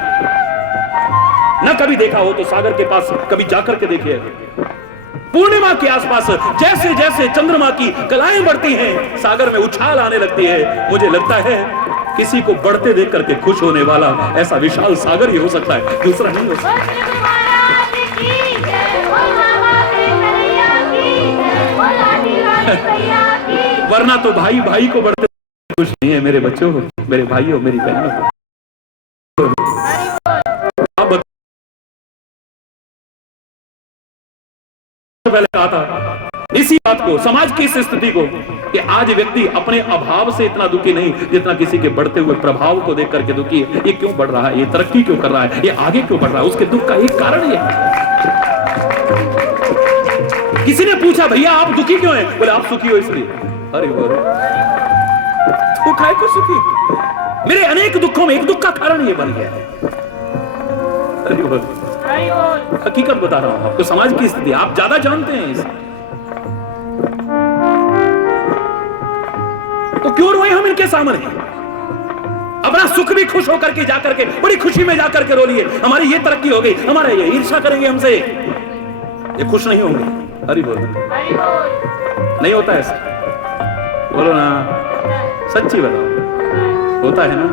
न कभी देखा हो तो सागर के पास कभी जाकर के देखिए, पूर्णिमा के आसपास जैसे जैसे चंद्रमा की कलाएं बढ़ती हैं, सागर में उछाल आने लगती है। मुझे लगता है किसी को बढ़ते देख करके खुश होने वाला ऐसा विशाल सागर ही हो सकता है, दूसरा नहीं हो सकता। वरना तो भाई भाई को बढ़ते खुश नहीं है। मेरे बच्चों को, मेरे भाइयों, मेरी बहनों को, पहले कहा था इसी बात को, समाज की इस स्थिति को, कि आज व्यक्ति अपने अभाव से इतना दुखी नहीं जितना किसी के बढ़ते हुए प्रभाव को देख करके दुखी है। ये क्यों बढ़ रहा है, ये तरक्की क्यों कर रहा है, ये आगे क्यों बढ़ रहा है, उसके दुख का एक कारण ये है। किसी ने पूछा भैया आप दुखी क्यों हैं? बोले आप सुखी हो इसलिए। अरे तो काय को सुखी? मेरे अनेक दुखों में एक दुख का कारण ये बन गया है। अरे हकीकत बता रहा हूं आपको, समाज की स्थिति आप ज्यादा जानते हैं इसे। तो क्यों रोए हम इनके सामने? अपना सुख भी खुश होकर के जाकर के, बड़ी खुशी में जाकर के रो लिए, हमारी ये तरक्की हो गई, हमारे ये ईर्ष्या करेंगे हमसे, ये खुश नहीं होंगे। हरि बोल। नहीं होता ऐसा? बोलो ना, सच्ची बताओ, होता है ना?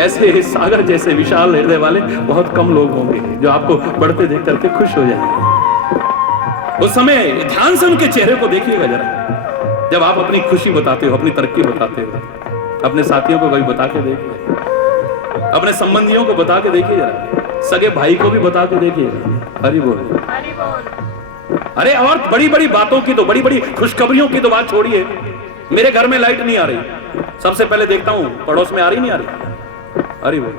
ऐसे सागर जैसे विशाल हृदय वाले बहुत कम लोग होंगे जो आपको बढ़ते देख करके खुश हो जाएंगे। उस समय ध्यान से उनके चेहरे को देखिएगा जरा, जब आप अपनी खुशी बताते हो, अपनी तरक्की बताते हो, अपने साथियों को कभी बता के देखिए, अपने संबंधियों को बता के देखिए, जरा सगे भाई को भी बता के देखिएगा। हरि बोल। अरे और बड़ी बड़ी बातों की तो, बड़ी बड़ी खुशखबरियों की तो बात छोड़िए। मेरे घर में लाइट नहीं आ रही, सबसे पहले देखता हूं पड़ोस में आ रही नहीं आ रही। अरे बोल।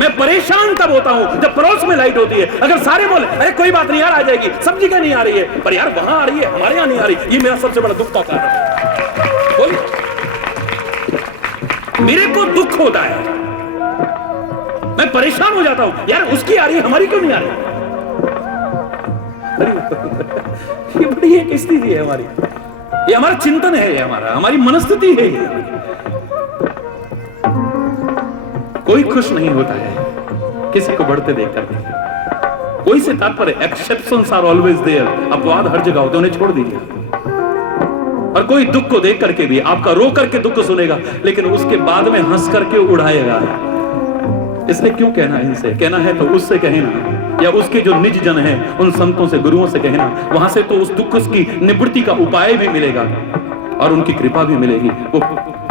मैं परेशान तब होता हूं जब पड़ोस में लाइट होती है। अगर सारे बोले अरे कोई बात नहीं यार आ जाएगी, सब जगह नहीं आ रही है, पर यार वहां आ रही है, हमारे यहां नहीं आ रही, ये मेरा सबसे बड़ा दुख का कारण है। बोलिए, मेरे को दुख होता है, मैं परेशान हो जाता हूं, यार उसकी आ रही है, हमारी क्यों नहीं आ रही? ये बड़ी एक स्थिति है हमारी, ये हमारा चिंतन है, ये हमारी मनस्थिति है। कोई खुश नहीं होता है किसी को बढ़ते देख करके। कोई से तात्पर्य एक्सेप्शंस आर ऑलवेज देयर, अपवाद हर जगह होते, उन्हें छोड़ दीजिए। और कोई दुख को देख करके भी आपका रो करके दुख सुनेगा, लेकिन उसके बाद में हंस करके उड़ाएगा। इसलिए क्यों कहना है इनसे? कहना है तो उससे कहना, या उसके जो निज जन हैं उन संतों से, गुरुओं से कहना, वहां से तो उस दुख की निवृत्ति का उपाय भी मिलेगा और उनकी कृपा भी मिलेगी। वो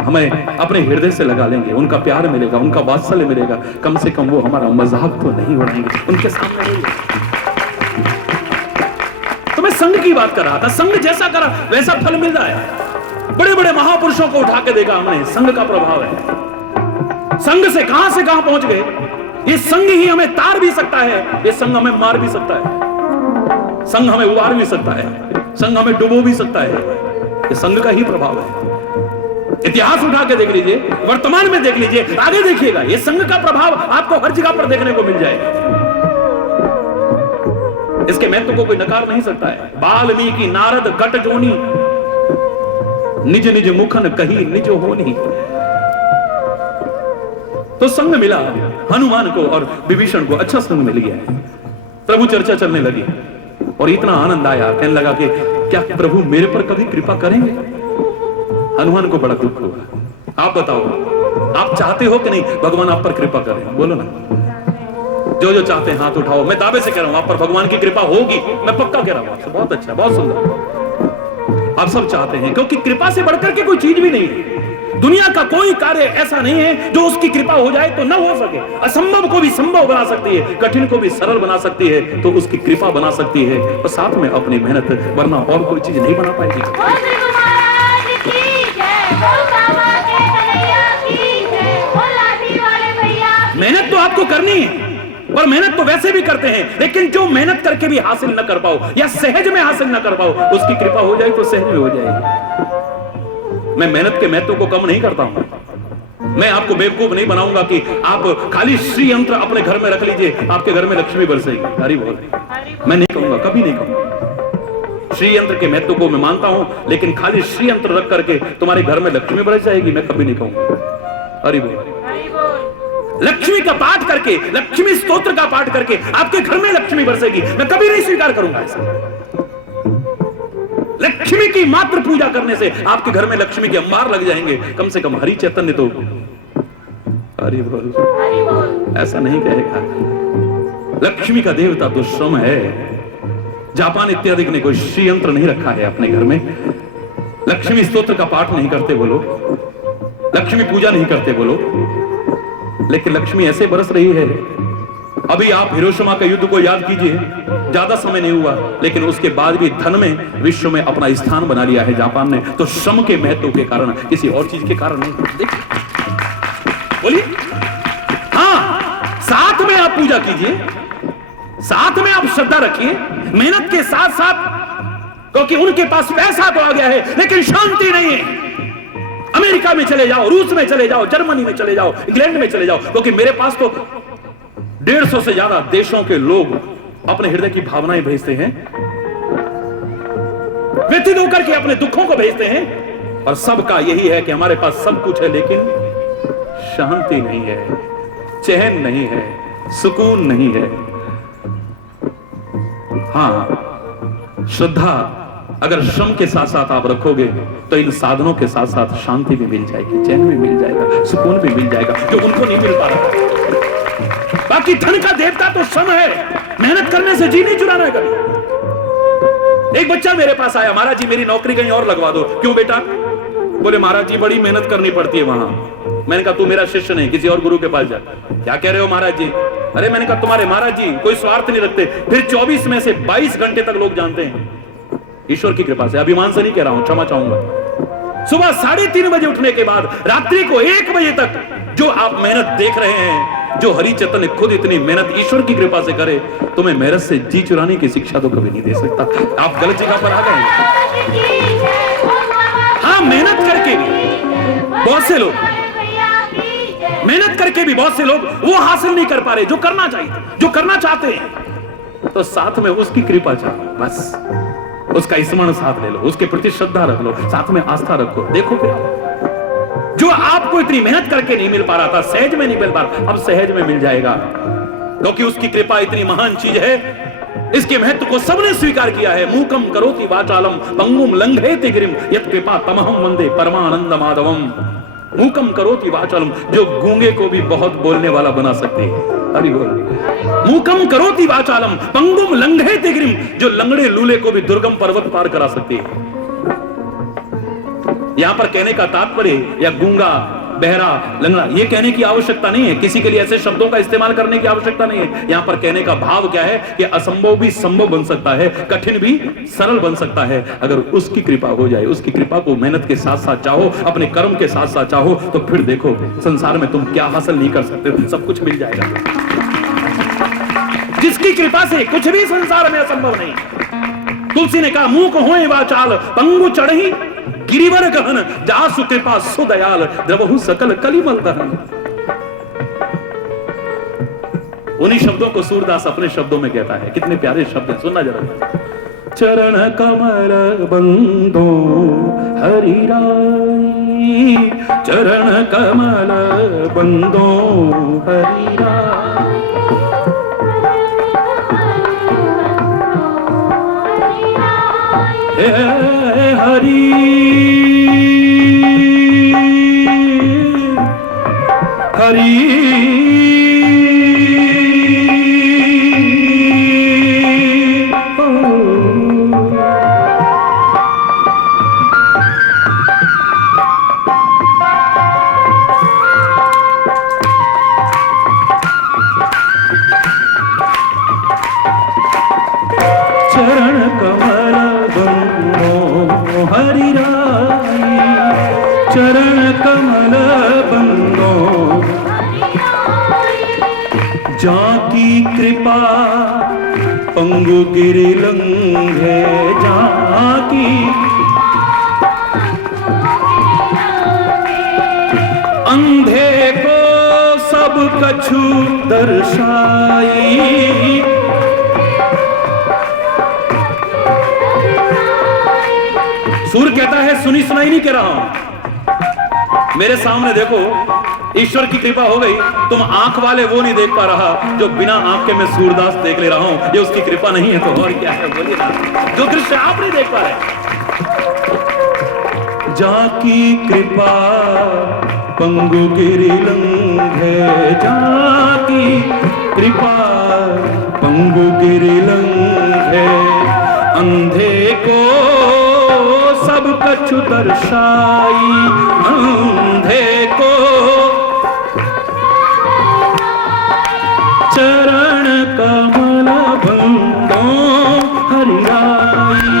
हमें अपने हृदय से लगा लेंगे, उनका प्यार मिलेगा, उनका वात्सल्य मिलेगा, कम से कम वो हमारा मजाक तो नहीं उड़ाएंगे उनके सामने नहीं। तो मैं संघ की बात कर रहा था, संघ जैसा करा वैसा फल मिल रहा है। बड़े बड़े महापुरुषों को उठा के देखा हमने, संघ का प्रभाव है। संघ से कहां पहुंच गए। ये संघ ही हमें तार भी सकता है, ये संघ हमें मार भी सकता है, संघ हमें उबार भी सकता है, संघ हमें डुबो भी सकता है। ये संघ का ही प्रभाव है। इतिहास उठा के देख लीजिए, वर्तमान में देख लीजिए, आगे देखिएगा, ये संघ का प्रभाव आपको हर जगह पर देखने को मिल जाएगा। इसके महत्व को कोई नकार नहीं सकता है। वाल्मीकि नारद गट जोनी, निज निज मुखन कही निज होनी। तो संग मिला हनुमान को और विभीषण को, अच्छा संग मिल गया है। प्रभु चर्चा चलने लगी और इतना आनंद आया, कहने लगा कि क्या प्रभु मेरे पर कभी कृपा करेंगे? हनुमान को बड़ा दुख हुआ। आप बताओ, आप चाहते हो कि नहीं भगवान आप पर कृपा करें? बोलो ना, जो जो चाहते हैं हाथ उठाओ। मैं दावे से कह रहा हूं आप पर भगवान की कृपा होगी, मैं पक्का कह रहा हूं। बहुत अच्छा, बहुत सुंदर। आप सब चाहते हैं, क्योंकि कृपा से बढ़कर के कोई चीज भी नहीं है। दुनिया का कोई कार्य ऐसा नहीं है जो उसकी कृपा हो जाए तो ना हो सके। असंभव को भी संभव बना सकती है, कठिन को भी सरल बना सकती है, तो उसकी कृपा बना सकती है, और साथ में अपनी मेहनत, वरना और कोई चीज नहीं बना पाएगी। मेहनत तो आपको करनी है, और मेहनत तो वैसे भी करते हैं, लेकिन जो मेहनत करके भी हासिल न कर पाओ या सहज में हासिल न कर पाओ, उसकी कृपा हो जाए तो सहज में हो जाएगी। मैं मेहनत के महत्व को कम नहीं करता हूं। मैं आपको बेवकूफ नहीं बनाऊंगा कि आप खाली श्री यंत्र अपने घर में रख लीजिए, आपके घर में लक्ष्मी बरसेगी। हरि बोल। मैं नहीं कहूंगा, कभी नहीं कहूंगा। श्री यंत्र के महत्व को मैं मानता हूं, लेकिन खाली श्री यंत्र रख करके तुम्हारे घर में लक्ष्मी बरस जाएगी, मैं कभी नहीं कहूंगा। हरि बोल। लक्ष्मी का पाठ करके, लक्ष्मी स्तोत्र का पाठ करके आपके घर में लक्ष्मी बरसेगी, मैं कभी नहीं स्वीकार करूंगा ऐसा। लक्ष्मी की मात्र पूजा करने से आपके घर में लक्ष्मी के अंबार लग जाएंगे। कम से कम हरि चैतन्य तो हरि बोल ऐसा नहीं कहेगा। लक्ष्मी का देवता तो श्रम है। जापान इत्यादि ने कोई श्री यंत्र नहीं रखा है अपने घर में। लक्ष्मी स्तोत्र का पाठ नहीं करते वो लोग, लक्ष्मी पूजा नहीं करते वो लोग, लेकिन लक्ष्मी ऐसे बरस रही है। अभी आप हिरोशिमा का युद्ध को याद कीजिए, ज्यादा समय नहीं हुआ, लेकिन उसके बाद भी धन में विश्व में अपना स्थान बना लिया है जापान ने। तो श्रम के महत्व के कारण, किसी और चीज के कारण नहीं। देखिए, बोलिए। हाँ, साथ में आप पूजा कीजिए, साथ में आप श्रद्धा रखिए, मेहनत के साथ साथ, क्योंकि उनके पास पैसा तो आ गया है लेकिन शांति नहीं है। अमेरिका में चले जाओ, रूस में चले जाओ, जर्मनी में चले जाओ, इंग्लैंड में चले जाओ, क्योंकि मेरे पास तो 150 से ज्यादा देशों के लोग अपने हृदय की भावनाएं भेजते हैं, व्यथित होकर के अपने दुखों को भेजते हैं, और सबका यही है कि हमारे पास सब कुछ है लेकिन शांति नहीं है, चैन नहीं है, सुकून नहीं है। हाँ, श्रद्धा अगर श्रम के साथ साथ आप रखोगे तो इन साधनों के साथ साथ शांति भी मिल जाएगी, चैन भी मिल जाएगा, सुकून भी मिल जाएगा, जो उनको नहीं मिल पा रहा। बाकी धन का देवता तो श्रम है, मेहनत करने से जी नहीं चुराना है कभी। एक बच्चा मेरे पास आया, महाराज जी मेरी नौकरी कहीं और लगवा दो। क्यों बेटा? बोले महाराज जी बड़ी मेहनत करनी पड़ती है वहां। मैंने कहा तू मेरा शिष्य नहीं, किसी और गुरु के पास जा। क्या कह रहे हो महाराज जी? अरे मैंने कहा तुम्हारे महाराज जी कोई स्वार्थ नहीं रखते। फिर 24 में से 22 घंटे तक लोग जानते हैं, ईश्वर की कृपा से, अभिमान से नहीं कह रहा हूं, क्षमा चाहूंगा। सुबह 3:30 बजे उठने के बाद रात्रि को 1 बजे तक जो आप मेहनत देख रहे हैं, जो हरि चैतन्य खुद इतनी मेहनत ईश्वर की कृपा से करे, तुम्हें मेहनत से जी चुराने की शिक्षा तो कभी नहीं दे सकता। आप गलत जगह पर आ गए। हाँ, मेहनत करके भी बहुत से लोग, मेहनत करके भी बहुत से लोग वो हासिल नहीं कर पा रहे जो करना चाहिए, जो करना चाहते हैं। तो साथ में उसकी कृपा चाहो, बस उसका स्मरण साथ ले लो, उसके प्रति श्रद्धा रख लो, साथ में आस्था रखो। देखो फिर जो आपको इतनी मेहनत करके नहीं मिल पा रहा था, सहज में नहीं मिल पा रहा, अब सहज में मिल जाएगा, क्योंकि उसकी कृपा इतनी महान चीज है। इसके महत्व को सबने स्वीकार किया है। मूकम करोति वाचालम पंगुम लंघयति गिरिम यत् कृपा तमहं वंदे परमानंद माधवम। मूकम करोति वाचालम, जो गूंगे को भी बहुत बोलने वाला बना सकते हैं। हरि बोल। मूकम करोति वाचालम पंगुम लंघयति गिरिम, जो लंगड़े लूले को भी दुर्गम पर्वत पार करा सकती है। यहां पर कहने का तात्पर्य या गूंगा, बहरा, लंगड़ा, ये कहने की आवश्यकता नहीं है, किसी के लिए ऐसे शब्दों का इस्तेमाल करने की आवश्यकता नहीं है। यहां पर कहने का भाव क्या है कि असंभव भी संभव बन सकता है, कठिन भी सरल बन सकता है, अगर उसकी कृपा हो जाए। उसकी कृपा को मेहनत के साथ साथ चाहो, अपने कर्म के साथ साथ चाहो, तो फिर देखो संसार में तुम क्या हासिल नहीं कर सकते, सब कुछ मिल जाएगा। जिसकी कृपा से कुछ भी संसार में असंभव नहीं। तुलसी ने कहा मुंह को होए वाचाल पंगु चढ़ी गिरिवर गहन, जासु कृपा सुदयाल द्रवहु सकल कलिमल दहन। उन्हीं शब्दों को सूरदास अपने शब्दों में कहता है, कितने प्यारे शब्द हैं, सुनना जरा। चरण कमल बंदो हरि राई, चरण कमल बंदो हरि राई, हरि हरि चरण कमल बंदो हरि राई, चरण कमल बंदो जाकी कृपा पंगु गिरि लंघे, जाकी अंधे को सब कछु दर्शाई। सूर कहता है सुनी सुनाई नहीं कह रहा हूं, मेरे सामने देखो ईश्वर की कृपा हो गई। तुम आंख वाले वो नहीं देख पा रहा जो बिना आंख के मैं सूरदास देख ले रहा हूं, ये उसकी कृपा नहीं है तो और क्या है, बोलिए ना। जो दृश्य आप नहीं देख पा रहे, जाकी कृपा पंगु गिरि लंघे, जाकी कृपा पंगु गिरि लंघे, अंधे को सब कछु दर्शाई, अंधे को चरण कमल बंदो हरिराई।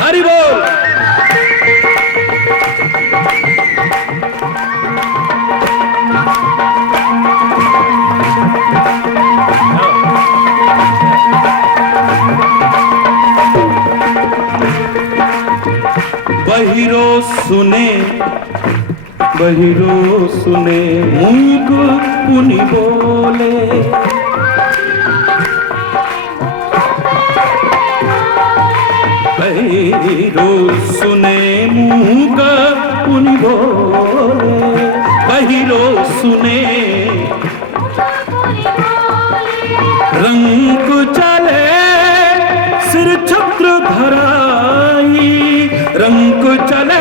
हरि बोल। बहिरो सुने, बहिरो सुने मूक पुनि बोले, बहिरो सुने मूक पुनि बोले, बहिरो सुने रंग चले सिर छत्र धराई, रंग चले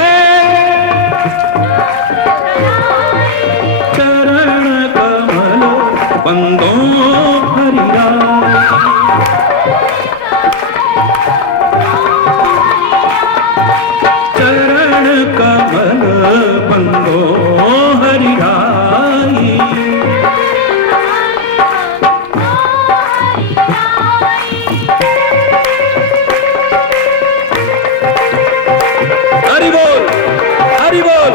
चरण कमल बंदो हरिराई। चरण कमल बंदो हरिराई। हरि बोल, हरि बोल।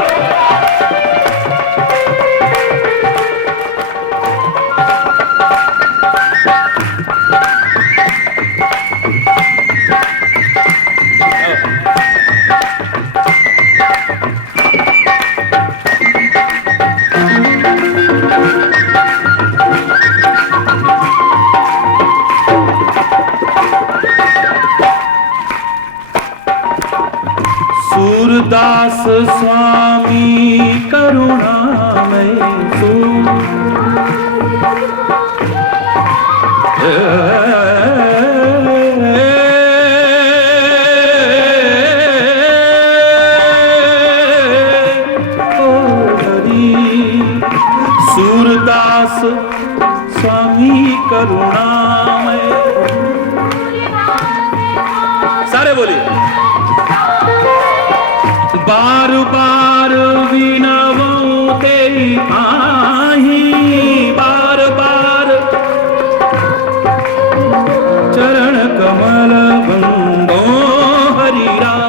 सूरदास स्वामी करुणामय सूरदास स्वामी करुणामय। सारे बोलिए। बार बार विनवो तेरी आही, बार बार चरण कमल बंदो हरिराई।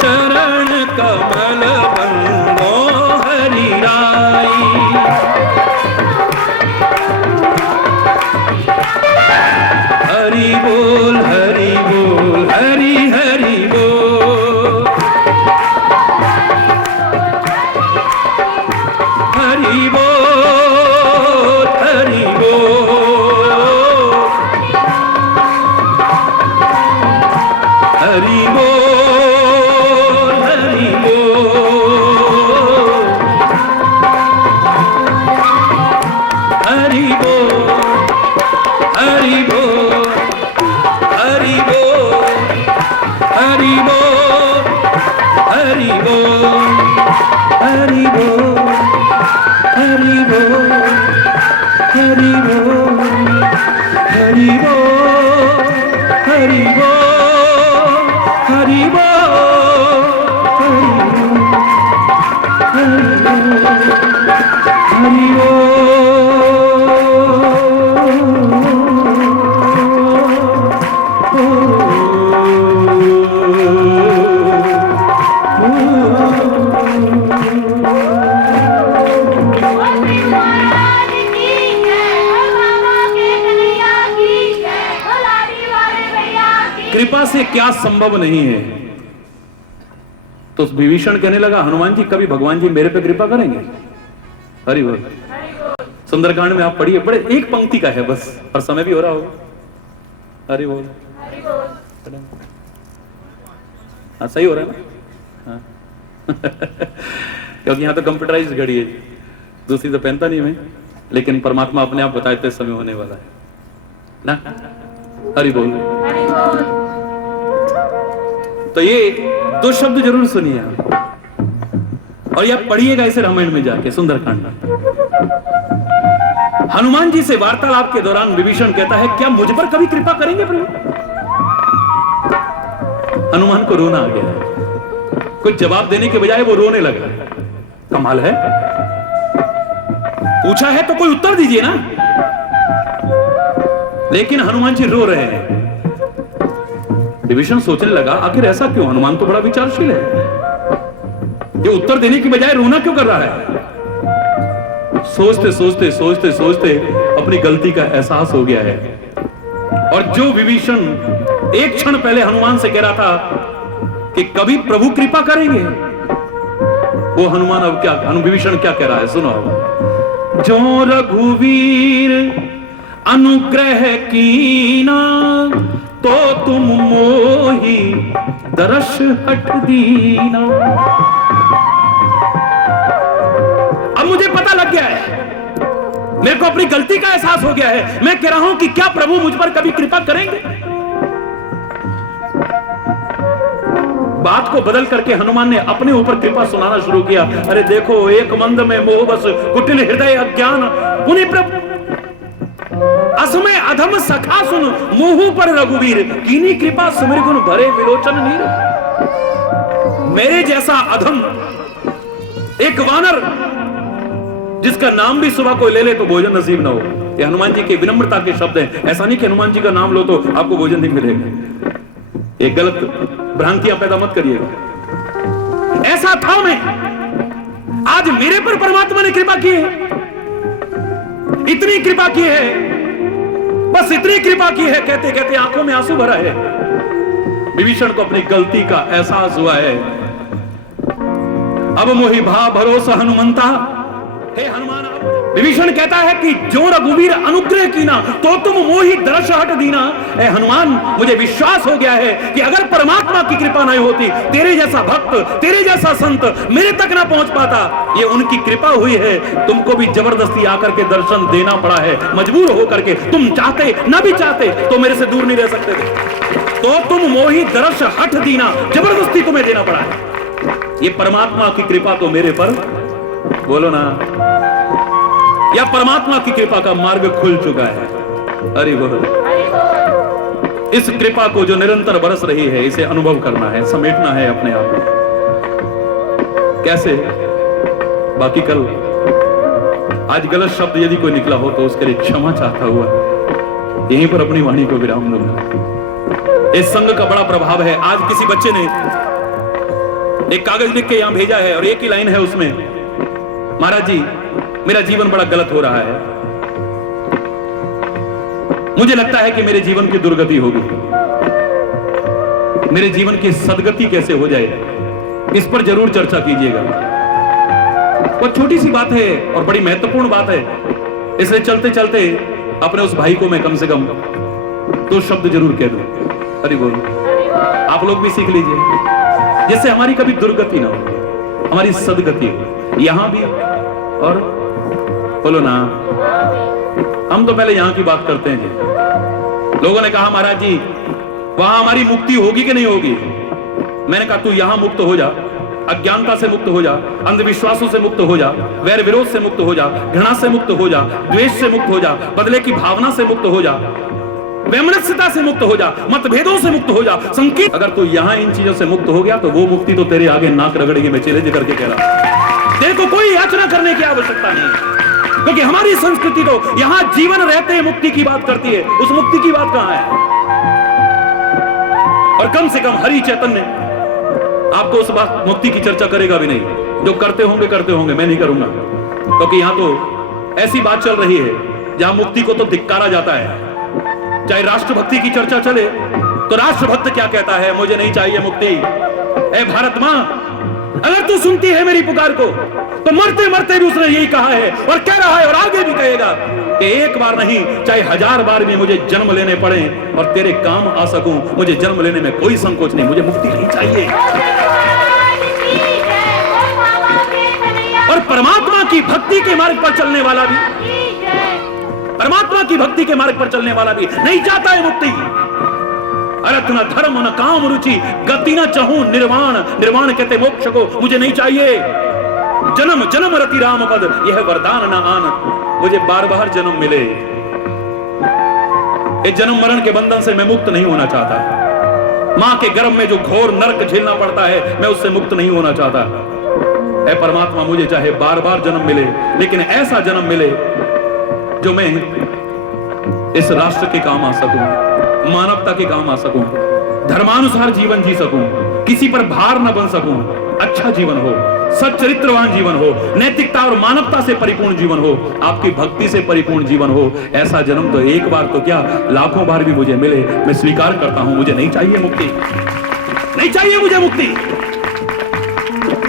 चरण कमल बंदो हरिराई। हरि बोल, हरि बोल, हरि हरि बोल, हरि बोल, हरि बोल, हरि बोल, हरि बोल, हरि बोल, हरि बोल, हरि बोल, हरि बोल, हरि बोल, हरि बोल, हरि बोल, हरि बोल, हरि बोल, हरि बोल, हरि बोल, हरि बोल। कृपा से क्या संभव नहीं है। तो विभीषण कहने लगा, हनुमान जी कभी भगवान जी मेरे पे कृपा करेंगे? हरि बोल। सुंदरकांड में आप पढ़िए, बड़े एक पंक्ति का है बस, और समय भी हो रहा होगा। हरि बोल। हाँ सही हो रहा है ना? हाँ क्योंकि यहाँ तो कंप्यूटराइज घड़ी है, दूसरी तो पहनता नहीं मैं, लेकिन परमात्मा अपने आप बताते समय होने वाला है ना। हरि बोल। तो ये दो शब्द जरूर सुनिए आप, और ये आप पढ़िएगा इसे रामायण में जाके, सुंदरकांड में। हनुमान जी से वार्तालाप के दौरान विभीषण कहता है, क्या मुझ पर कभी कृपा करेंगे प्रभु? हनुमान को रोना आ गया है, कुछ जवाब देने के बजाय वो रोने लगा। कमाल है, पूछा है तो कोई उत्तर दीजिए ना। लेकिन हनुमान जी रो रहे हैं। विभीषण सोचने लगा, आखिर ऐसा क्यों? हनुमान तो बड़ा विचारशील है, ये उत्तर देने की बजाय रोना क्यों कर रहा है? सोचते सोचते सोचते सोचते अपनी गलती का एहसास हो गया है। और जो विभीषण एक क्षण पहले हनुमान से कह रहा था कि कभी प्रभु कृपा करेंगे, वो हनुमान अब क्या, विभीषण क्या कह रहा है सुनो। जो रघुवीर अनुग्रह कीना, तो तुम मोही दरस हट दीना। अब मुझे पता लग गया है, मेरे को अपनी गलती का एहसास हो गया है। मैं कह रहा हूं कि क्या प्रभु मुझ पर कभी कृपा करेंगे? बात को बदल करके हनुमान ने अपने ऊपर कृपा सुनाना शुरू किया। अरे देखो, एक मंद में मोह बस, कुटिल हृदय अज्ञान, पुनि प्रभु असमय अधम सखा सुन, मोह पर रघुवीर, कीनी कृपा सुमिर गुण भरे विलोचन नीर। मेरे जैसा अधम एक वानर, जिसका नाम भी सुबह कोई ले ले तो भोजन नसीब ना हो। ये हनुमान जी के विनम्रता के शब्द हैं। ऐसा नहीं कि हनुमान जी का नाम लो तो आपको भोजन नहीं मिलेगा, एक गलत भ्रांतियां पैदा मत करिएगा। ऐसा था मैं, आज मेरे पर परमात्मा ने कृपा की है, इतनी कृपा की है, बस इतनी कृपा की है, कहते कहते आंखों में आंसू भरा है। विभीषण को अपनी गलती का एहसास हुआ है। अब मोहि भा भरोसा हनुमंता, हे हनुमान। विभीषण कहता है कि जो रघुवीर अनुग्रह कीना, तो तुम मोहि दरस हट दीना। हे हनुमान, मुझे विश्वास हो गया है कि अगर परमात्मा की कृपा नहीं होती, तेरे जैसा भक्त, तेरे जैसा संत मेरे तक ना पहुंच पाता। ये उनकी कृपा हुई है। तुमको भी जबरदस्ती आकर के दर्शन देना पड़ा है, मजबूर होकर के। तुम चाहते ना भी चाहते तो मेरे से दूर नहीं रह सकते थे, तो तुम मोहि दरस हट दीना, जबरदस्ती तुम्हें देना पड़ा है। ये परमात्मा की कृपा तो मेरे पर, बोलो ना, या परमात्मा की कृपा का मार्ग खुल चुका है। अरे बोलो। इस कृपा को जो निरंतर बरस रही है, इसे अनुभव करना है, समेटना है अपने आप में। कैसे? बाकी कल आज गलत शब्द यदि कोई निकला हो तो उसके लिए क्षमा चाहता हुआ यहीं पर अपनी वाणी को विराम दूंगा। इस संग का बड़ा प्रभाव है। आज किसी बच्चे ने एक कागज लिख के यहां भेजा है और एक ही लाइन है उसमें, महाराज जी मेरा जीवन बड़ा गलत हो रहा है, मुझे लगता है कि मेरे जीवन की दुर्गति होगी, मेरे जीवन की सदगति कैसे हो जाए, इस पर जरूर चर्चा कीजिएगा। बहुत छोटी सी बात है और बड़ी महत्वपूर्ण बात है, इसलिए चलते चलते अपने उस भाई को मैं कम से कम दो शब्द जरूर कह दूं। अरे बोलो, आप लोग भी सीख लीजिए, जिससे हमारी कभी दुर्गति ना हो, हमारी सदगति हो, यहां भी और बोलो ना। हम तो पहले यहां की बात करते हैं जी। लोगों ने कहा महाराज जी वहां हमारी मुक्ति होगी कि नहीं होगी? मैंने कहा तू यहां मुक्त हो जा, अज्ञानता से मुक्त हो जा, अंधविश्वासों से मुक्त हो जा, वैर विरोध से मुक्त हो जा, घृणा से मुक्त हो जा, द्वेष से मुक्त हो जा, बदले की भावना से मुक्त हो जा, वैमनस्यता से मुक्त हो जा, मतभेदों से मुक्त हो जा, संकीर्ण। अगर तू यहां इन चीजों से मुक्त हो गया तो वो मुक्ति तो तेरे आगे नाक रगड़ेगी। मैं चैलेंज करके कह रहा हूं, तेरे को कोई याचना करने की आवश्यकता नहीं, क्योंकि हमारी संस्कृति तो यहां जीवन रहते हैं मुक्ति की बात करती है। उस मुक्ति की बात कहां है? और कम से कम हरि चैतन्य आपको उस बात मुक्ति की चर्चा करेगा भी नहीं। जो करते होंगे, मैं नहीं करूंगा, क्योंकि यहां तो ऐसी बात चल रही है जहां मुक्ति को तो धिक्कारा जाता है। चाहे राष्ट्रभक्ति की चर्चा चले तो राष्ट्रभक्त क्या कहता है, मुझे नहीं चाहिए मुक्ति। ए भारत मां, अगर तू सुनती है मेरी पुकार को, तो मरते मरते भी उसने यही कहा है और कह रहा है और आगे भी कहेगा कि एक बार नहीं चाहे 1000 बार भी मुझे जन्म लेने पड़े और तेरे काम आ सकूं, मुझे जन्म लेने में कोई संकोच नहीं, मुझे मुक्ति नहीं चाहिए। और परमात्मा की भक्ति के मार्ग पर चलने वाला भी, परमात्मा की भक्ति के मार्ग पर चलने वाला भी नहीं चाहता है मुक्ति। अर्थ न धर्म न काम रुचि गति न चाहूं निर्वाण, निर्वाण कहते मोक्ष को, मुझे नहीं चाहिए। जन्म जन्म रति राम पद यह वरदान न आन, मुझे बार बार जन्म मिले। इस जन्म मरण के बंधन से मैं मुक्त नहीं होना चाहता। मां के गर्भ में जो घोर नरक झेलना पड़ता है मैं उससे मुक्त नहीं होना चाहता। ऐ परमात्मा मुझे चाहे बार बार जन्म मिले, लेकिन ऐसा जन्म मिले जो मैं इस राष्ट्र के काम आ सकूं, मानवता के काम आ सकूं, धर्मानुसार जीवन जी सकूं, किसी पर भार न बन सकूं, अच्छा जीवन हो, सच्चरित्रवान जीवन हो, नैतिकता और मानवता से परिपूर्ण जीवन हो, आपकी भक्ति से परिपूर्ण जीवन हो। ऐसा जन्म तो एक बार तो क्या लाखों बार भी मुझे मिले, मैं स्वीकार करता हूं। मुझे नहीं चाहिए मुक्ति, नहीं चाहिए मुझे मुक्ति।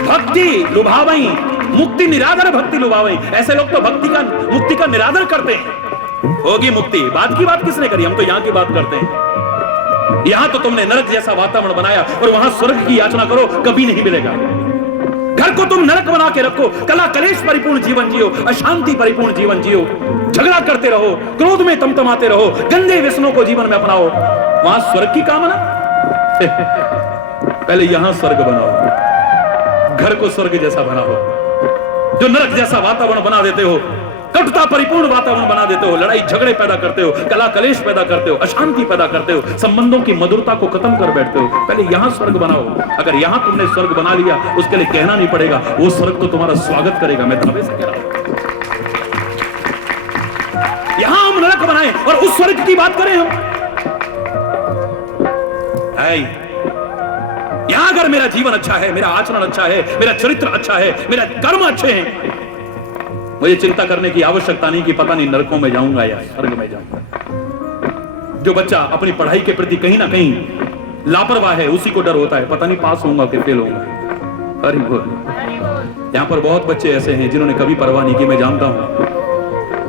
भक्ति लुभावई मुक्ति निरादर, भक्ति लुभावई। ऐसे लोग तो भक्ति का मुक्ति का निरादर करते हैं। होगी मुक्ति, बात की बात किसने करी, हम तो यहां की बात करते हैं। यहां तो तुमने नरक जैसा वातावरण बनाया और वहां स्वर्ग की याचना करो, कभी नहीं मिलेगा। घर को तुम नरक बना के रखो, कला कलेश परिपूर्ण जीवन जियो, अशांति परिपूर्ण जीवन जियो, झगड़ा करते रहो, क्रोध में तमतमाते रहो, गंदे व्यसनों को जीवन में अपनाओ, वहां स्वर्ग की कामना। पहले यहां स्वर्ग बनाओ, घर को स्वर्ग जैसा बनाओ। जो नरक जैसा वातावरण बना देते हो, कटुता परिपूर्ण वातावरण बना देते हो, लड़ाई झगड़े पैदा करते हो, कला कलेश पैदा करते हो, अशांति पैदा करते हो, संबंधों की मधुरता को खत्म कर बैठते हो। पहले यहां स्वर्ग बनाओ। अगर यहां तुमने स्वर्ग बना लिया, उसके लिए कहना नहीं पड़ेगा, वो स्वर्ग तो तुम्हारा स्वागत करेगा। मैं दावे से कह रहा हूं, यहां हम नरक बनाए और उस स्वर्ग की बात करें हम। यहां अगर मेरा जीवन अच्छा है, मेरा आचरण अच्छा है, मेरा चरित्र अच्छा है, मेरा कर्म अच्छे हैं, मुझे चिंता करने की आवश्यकता नहीं कि पता नहीं नरकों में जाऊंगा या स्वर्ग में जाऊंगा। जो बच्चा अपनी पढ़ाई के प्रति कहीं ना कहीं लापरवाह है, उसी को डर होता है, पता नहीं पास होऊंगा कि फेल होऊंगा। अरे बोल, यहां पर बहुत बच्चे ऐसे हैं जिन्होंने कभी परवाह नहीं की। मैं जानता हूं।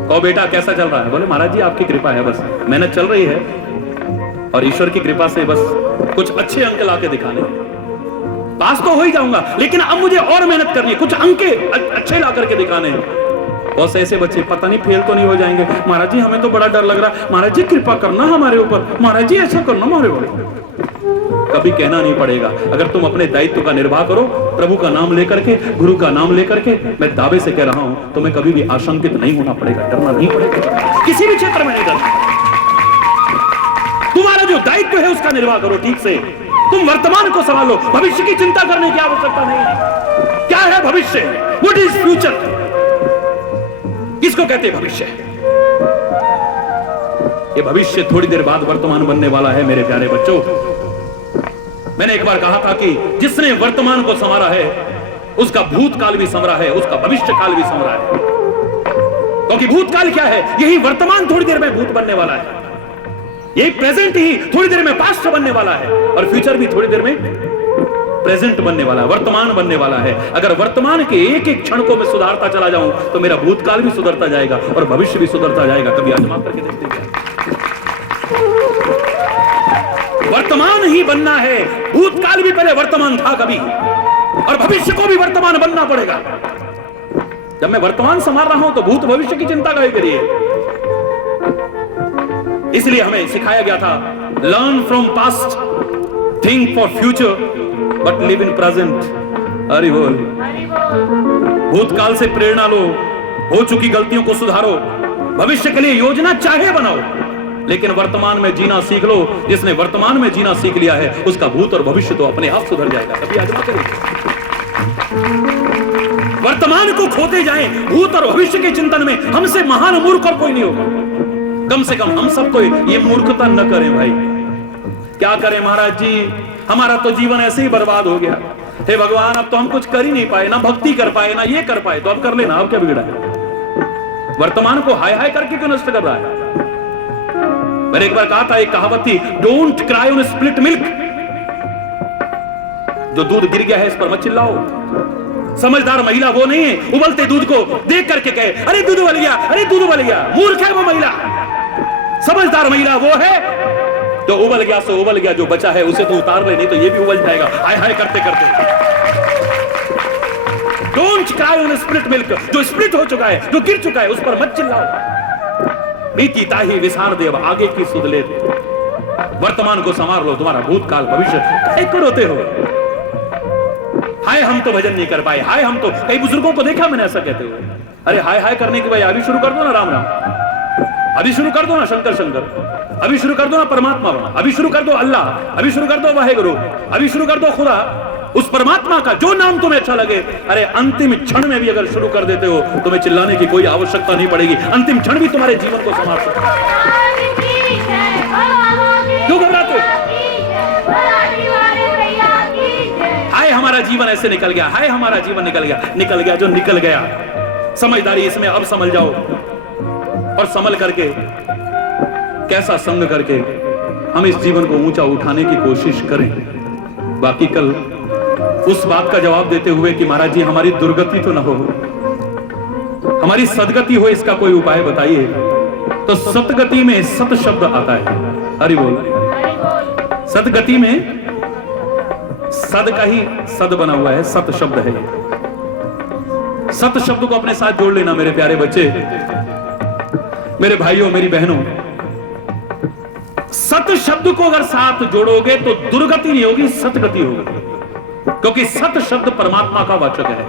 कहो बेटा कैसा चल रहा है? बोले महाराज जी आपकी कृपा है, बस मेहनत चल रही है और ईश्वर की कृपा से बस कुछ अच्छे अंक लाके दिखाने, पास तो हो ही जाऊंगा, लेकिन अब मुझे और मेहनत करनी है, कुछ अंक अच्छे ला करके दिखाने हैं। बहुत से ऐसे बच्चे पता नहीं फेल तो नहीं हो जाएंगे, महाराज जी हमें तो बड़ा डर लग रहा है, महाराज जी कृपा करना हमारे ऊपर, महाराज जी ऐसा करना हमारे ऊपर। कभी कहना नहीं पड़ेगा। अगर तुम अपने दायित्व का निर्वाह करो, प्रभु का नाम लेकर के, गुरु का नाम लेकर के, मैं दावे से कह रहा हूं, तुम्हें कभी भी आशंकित नहीं होना पड़ेगा, डरना नहीं पड़ेगा, किसी भी क्षेत्र में नहीं डरना। तुम्हारा जो दायित्व है उसका निर्वाह करो ठीक से। तुम वर्तमान को संभालो, भविष्य की चिंता करने की आवश्यकता नहीं। क्या है भविष्य? What is future? किसको कहते हैं भविष्य? ये भविष्य थोड़ी देर बाद वर्तमान बनने वाला है मेरे प्यारे बच्चों। मैंने एक बार कहा था कि जिसने वर्तमान को संवारा है उसका भूतकाल भी संवरा है, उसका भविष्य काल भी संवरा है। क्योंकि भूतकाल क्या है? यही वर्तमान थोड़ी देर में भूत बनने वाला है, यही प्रेजेंट ही थोड़ी देर में पास्ट बनने वाला है, और फ्यूचर भी थोड़ी देर में प्रेजेंट बनने वाला है, वर्तमान बनने वाला है। अगर वर्तमान के एक एक क्षण को मैं सुधारता चला जाऊं तो मेरा भूतकाल भी सुधरता जाएगा और भविष्य भी सुधरता जाएगा। कभी आजमा करके देखते हैं। वर्तमान ही बनना है, भूतकाल भी पहले वर्तमान था कभी, और भविष्य को भी वर्तमान बनना पड़ेगा। जब मैं वर्तमान संभाल रहा हूं तो भूत भविष्य की चिंता काहे करिए? इसलिए हमें सिखाया गया था, learn from past, think for future but live in present. अरे बोल, भूतकाल से प्रेरणा लो, हो चुकी गलतियों को सुधारो, भविष्य के लिए योजना चाहे बनाओ, लेकिन वर्तमान में जीना सीख लो। जिसने वर्तमान में जीना सीख लिया है उसका भूत और भविष्य तो अपने आप सुधर जाएगा। कभी आजमा करें। वर्तमान को खोते जाएं भूत और भविष्य के चिंतन में, हमसे महान मूर्ख और कोई नहीं होगा। कम से कम हम सबको ये मूर्खता न करें भाई। क्या करें महाराज जी, हमारा तो जीवन ऐसे ही बर्बाद हो गया। हे भगवान, अब तो हम कुछ कर ही नहीं पाए, ना भक्ति कर पाए, ना ये कर पाए, तो अब कर लेना, अब क्या बिगड़ा है? वर्तमान को हाय हाय करके क्यों नष्ट कर रहा है? मैंने एक बार कहा था, एक कहावत थी, don't cry on split milk. जो दूध गिर गया है इस पर मत चिल्लाओ, समझदार महिला वो नहीं है उबलते दूध को देख करके कहे अरे दूध उबल गया, अरे दूध उबल गया। मूर्ख है वो महिला। समझदार महिला वो है जो उबल गया सो उबल गया, जो बचा है उसे तो उतार ले, नहीं तो ये भी उबल जाएगा हाय हाय करते करते। Don't cry on split milk. जो स्प्लिट हो चुका है, जो गिर चुका है, उस पर मत चिल्लाओ। बीती ताही विसार दे, अब आगे की सुध ले। वर्तमान को संवार लो, तुम्हारा भूतकाल भविष्य एक रोते हो। हाय हम तो भजन नहीं कर पाए, हाय हम तो, कई बुजुर्गों को देखा मैंने ऐसा कहते हुए, अरे हाय हाय करने की वजह अभी शुरू कर दो ना राम राम, अभी शुरू कर दो ना शंकर शंकर, अभी शुरू कर दो ना परमात्मा, अभी शुरू कर दो अल्लाह, अभी शुरू कर दो वाहेगुरु, अभी शुरू कर दो खुदा, उस परमात्मा का जो नाम तुम्हें अच्छा लगे। अरे अंतिम क्षण में भी अगर शुरू कर देते हो, तुम्हें चिल्लाने की कोई आवश्यकता नहीं पड़ेगी। अंतिम क्षण भी तुम्हारे जीवन को संभाल सकता है। क्यों घबराते हो? हाय हमारा जीवन ऐसे निकल गया, हाय हमारा जीवन निकल गया, निकल गया जो निकल गया। समझदारी इसमें अब समझ जाओ और संभल करके, कैसा संग करके हम इस जीवन को ऊंचा उठाने की कोशिश करें। बाकी कल उस बात का जवाब देते हुए कि महाराज जी हमारी दुर्गति तो ना हो, हमारी सदगति हो, इसका कोई उपाय बताइए। तो सतगति में सत शब्द आता है। हरि बोल। सतगति में सद का ही सद बना हुआ है, सत शब्द है। सत शब्द को अपने साथ जोड़ लेना मेरे प्यारे बच्चे, मेरे भाइयों, मेरी बहनों। सत शब्द को अगर साथ जोड़ोगे तो दुर्गति नहीं होगी, सतगति होगी। क्योंकि सत शब्द परमात्मा का वाचक है,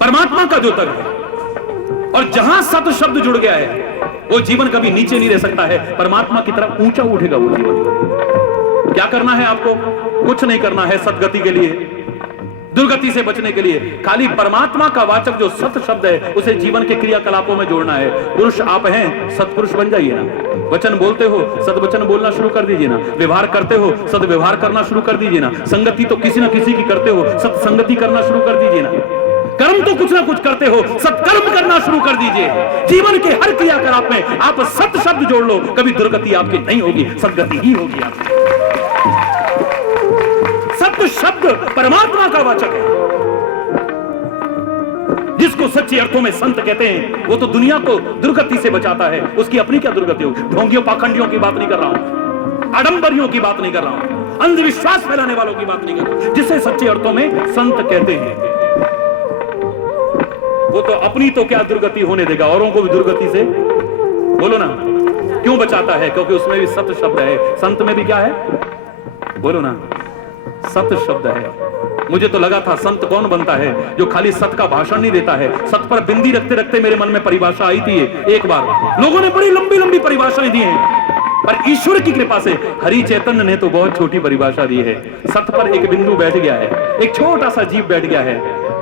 परमात्मा का द्योतक है। और जहां सत शब्द जुड़ गया है, वो जीवन कभी नीचे नहीं रह सकता है, परमात्मा की तरफ ऊंचा उठेगा वो जीवन। क्या करना है आपको? कुछ नहीं करना है सदगति के लिए, दुर्गति से बचने के लिए। खाली परमात्मा का वाचक जो सत शब्द है, उसे जीवन के क्रियाकलापों में जोड़ना है। पुरुष आप हैं, सत्पुरुष बन जाइए ना। वचन बोलते हो, सदवचन बोलना शुरू कर दीजिए ना। व्यवहार करते हो, सदव्यवहार करना शुरू कर दीजिए ना। संगति तो किसी ना किसी की करते हो, सत्संगति करना शुरू कर दीजिए ना। कर्म तो कुछ ना कुछ करते हो, सत्कर्म करना शुरू कर दीजिए। जीवन के हर क्रियाकलाप में आप सत शब्द जोड़ लो, कभी दुर्गति आपकी नहीं होगी, सदगति ही होगी आपकी। सत्य शब्द परमात्मा का वाचक है, जिसको सच्चे अर्थों में संत कहते हैं। वो तो दुनिया को दुर्गति से बचाता है। उसकी अपनी क्या दुर्गति होगी? ढोंगियों पाखंडियों की बात नहीं कर रहा हूं, आडंबरियों की बात नहीं कर रहा हूं, अंधविश्वास फैलाने वालों की बात नहीं कर रहा हूं। जिसे सच्चे अर्थों में संत कहते हैं, वो तो अपनी तो क्या दुर्गति होने देगा, औरों को भी दुर्गति से, बोलो ना, क्यों बचाता है? क्योंकि उसमें भी सत शब्द है। संत में भी क्या है? बोलो ना, सत शब्द है। मुझे तो लगा था संत कौन बनता है? जो खाली सत का भाषण नहीं देता है। सत पर बिंदी रखते रखते मेरे मन में परिभाषा आई थी एक बार। लोगों ने बड़ी लंबी लंबी परिभाषाएं दी हैं, पर ईश्वर की कृपा से हरि चैतन्य ने तो बहुत छोटी परिभाषा दी है। सत पर एक बिंदु बैठ गया है, एक छोटा सा जीव बैठ गया है।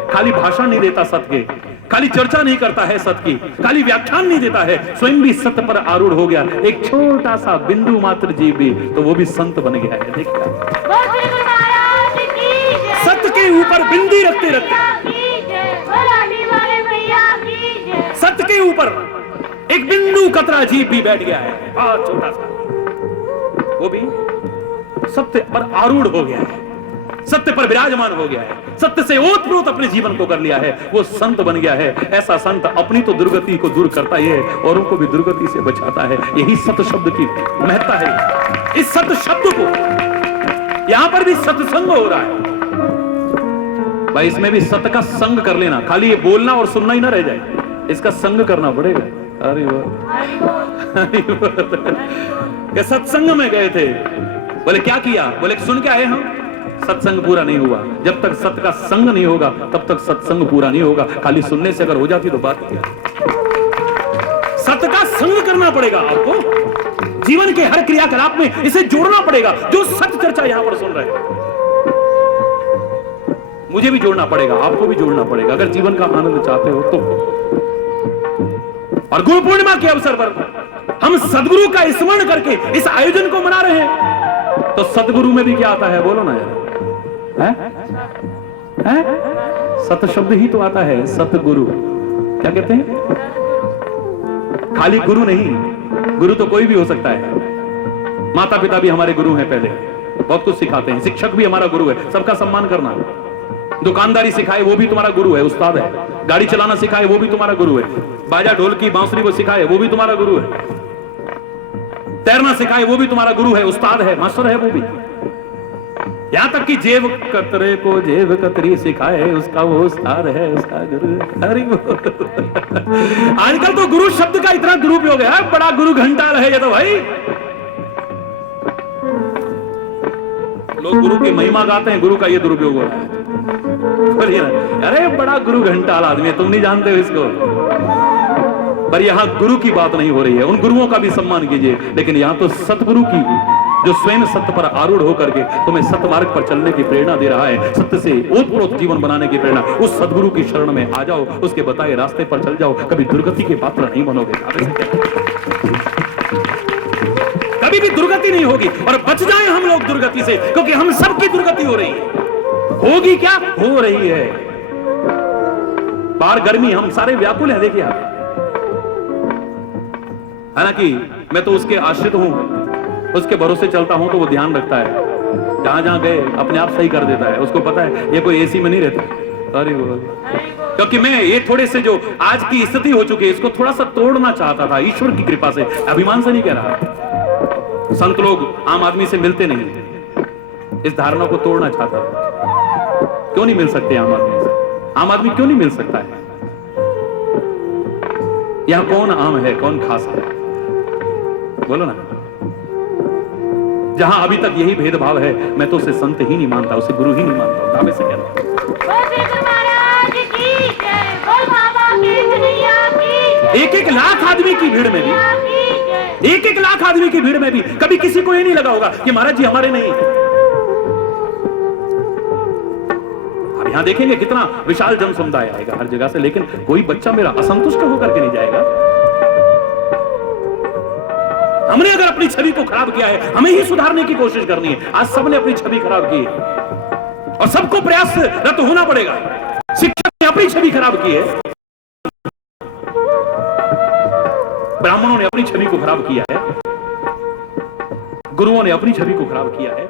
खाली भाषण नहीं देता सत के, खाली चर्चा नहीं करता है सत की, खाली व्याख्यान नहीं देता है, स्वयं भी सत्य पर आरूढ़ हो गया। एक छोटा सा बिंदु मात्र जीव भी, तो वो भी संत बन गया है। देखिए, सत्य के ऊपर बिंदी रखते रखते, सत्य के ऊपर एक बिंदु कतरा जीव भी बैठ गया है, बहुत छोटा सा, वो भी सत्य पर आरूढ़ हो गया है, सत्य पर विराजमान हो गया है, सत्य से ओतप्रोत अपने जीवन को कर लिया है, वो संत बन गया है। ऐसा संत अपनी तो दुर्गति को दूर करता ही है, औरों को भी दुर्गति से बचाता है। यही सत शब्द की महत्ता है। इस सत शब्द को, यहां पर भी सत्संग हो रहा है भाई, इसमें भी सत का संग कर लेना। खाली ये बोलना और सुनना ही ना रह जाए, इसका संग करना पड़ेगा। अरे वाह, सत्संग में गए थे, बोले क्या किया? बोले सुन के आए हम, सत्संग पूरा नहीं हुआ। जब तक सत का संग नहीं होगा तब तक सत्संग पूरा नहीं होगा। खाली सुनने से अगर हो जाती तो बात क्या? सत का संग करना पड़ेगा आपको, जीवन के हर क्रियाकलाप में इसे जोड़ना पड़ेगा। जो सत्य चर्चा यहां पर सुन रहे हैं, मुझे भी जोड़ना पड़ेगा, आपको भी जोड़ना पड़ेगा, अगर जीवन का आनंद चाहते हो तो। और गुरु पूर्णिमा के अवसर पर हम सदगुरु का स्मरण करके इस आयोजन को मना रहे हैं, तो सदगुरु में भी क्या आता है? बोलो ना यार, है? सत शब्द ही तो आता है, सतगुरु। क्या कहते हैं? खाली गुरु नहीं, गुरु तो कोई भी हो सकता है। माता पिता भी हमारे गुरु हैं, पहले बहुत कुछ सिखाते हैं। शिक्षक भी हमारा गुरु है, सबका सम्मान करना। दुकानदारी सिखाए वो भी तुम्हारा गुरु है, उस्ताद है। गाड़ी चलाना सिखाए वो भी तुम्हारा गुरु है। बाजा ढोलकी बांसुरी वो सिखाए वो भी तुम्हारा गुरु है। तैरना सिखाए वो भी तुम्हारा गुरु है, उस्ताद है, मास्टर है वो भी। यहां तक कि जेब कतरे को जेब कतरी सिखाए उसका वो उस्ताद है, उसका गुरु है। हरि बोल। आजकल तो गुरु शब्द का इतना दुरुपयोग है, बड़ा गुरु घंटाल है ये तो भाई। लोग गुरु की महिमा गाते हैं, गुरु का ये दुरुपयोग हो रहा है। अरे बड़ा गुरु घंटाल आदमी है, तुम नहीं जानते हो इसको। पर यहां गुरु की बात नहीं हो रही है, उन गुरुओं का भी सम्मान कीजिए, लेकिन यहां तो सतगुरु की, जो स्वयं सत्य पर आरूढ़ होकर के तुम्हें सत्य मार्ग पर चलने की प्रेरणा दे रहा है, सत्य से ओतप्रोत जीवन बनाने की प्रेरणा, उस सदगुरु की शरण में आ जाओ, उसके बताए रास्ते पर चल जाओ, कभी दुर्गति के पात्र नहीं बनोगे। कभी भी दुर्गति नहीं होगी, और बच जाए हम लोग दुर्गति से, क्योंकि हम सबकी दुर्गति हो रही है। होगी क्या? हो रही है। बाहर गर्मी, हम सारे व्याकुल हैं, देखिए आप। हालांकि मैं तो उसके आश्रित हूं, उसके भरोसे चलता हूं, तो वो ध्यान रखता है, जहां जहां गए अपने आप सही कर देता है। उसको पता है ये कोई एसी में नहीं रहता। अरे क्योंकि मैं ये थोड़े से जो आज की स्थिति हो चुकी है, इसको थोड़ा सा तोड़ना चाहता था, ईश्वर की कृपा से, अभिमान से नहीं कह रहा। संत लोग आम आदमी से मिलते नहीं, इस धारणा को तोड़ना चाहता था। क्यों नहीं मिल सकते आम आदमी से? आम आदमी क्यों नहीं मिल सकता है? यहां कौन आम है, कौन खास है? बोलो ना। जहां अभी तक यही भेदभाव है, मैं तो उसे संत ही नहीं मानता, उसे गुरु ही नहीं मानता हूं। दावे से कह रहा हूं। एक एक लाख आदमी की भीड़ में भी, एक एक लाख आदमी की भीड़ में भी कभी किसी को ये नहीं लगा होगा कि महाराज जी हमारे नहीं। अब यहां देखेंगे कितना विशाल जन समुदाय आएगा हर जगह से, लेकिन कोई बच्चा मेरा असंतुष्ट होकर के नहीं जाएगा। हमने अगर अपनी छवि को खराब किया है, हमें ही सुधारने की कोशिश करनी है। आज सबने अपनी छवि खराब की है और सबको प्रयासरत होना पड़ेगा। शिक्षक ने अपनी छवि खराब की है, ब्राह्मणों ने अपनी छवि को खराब किया है, गुरुओं ने अपनी छवि को खराब किया है।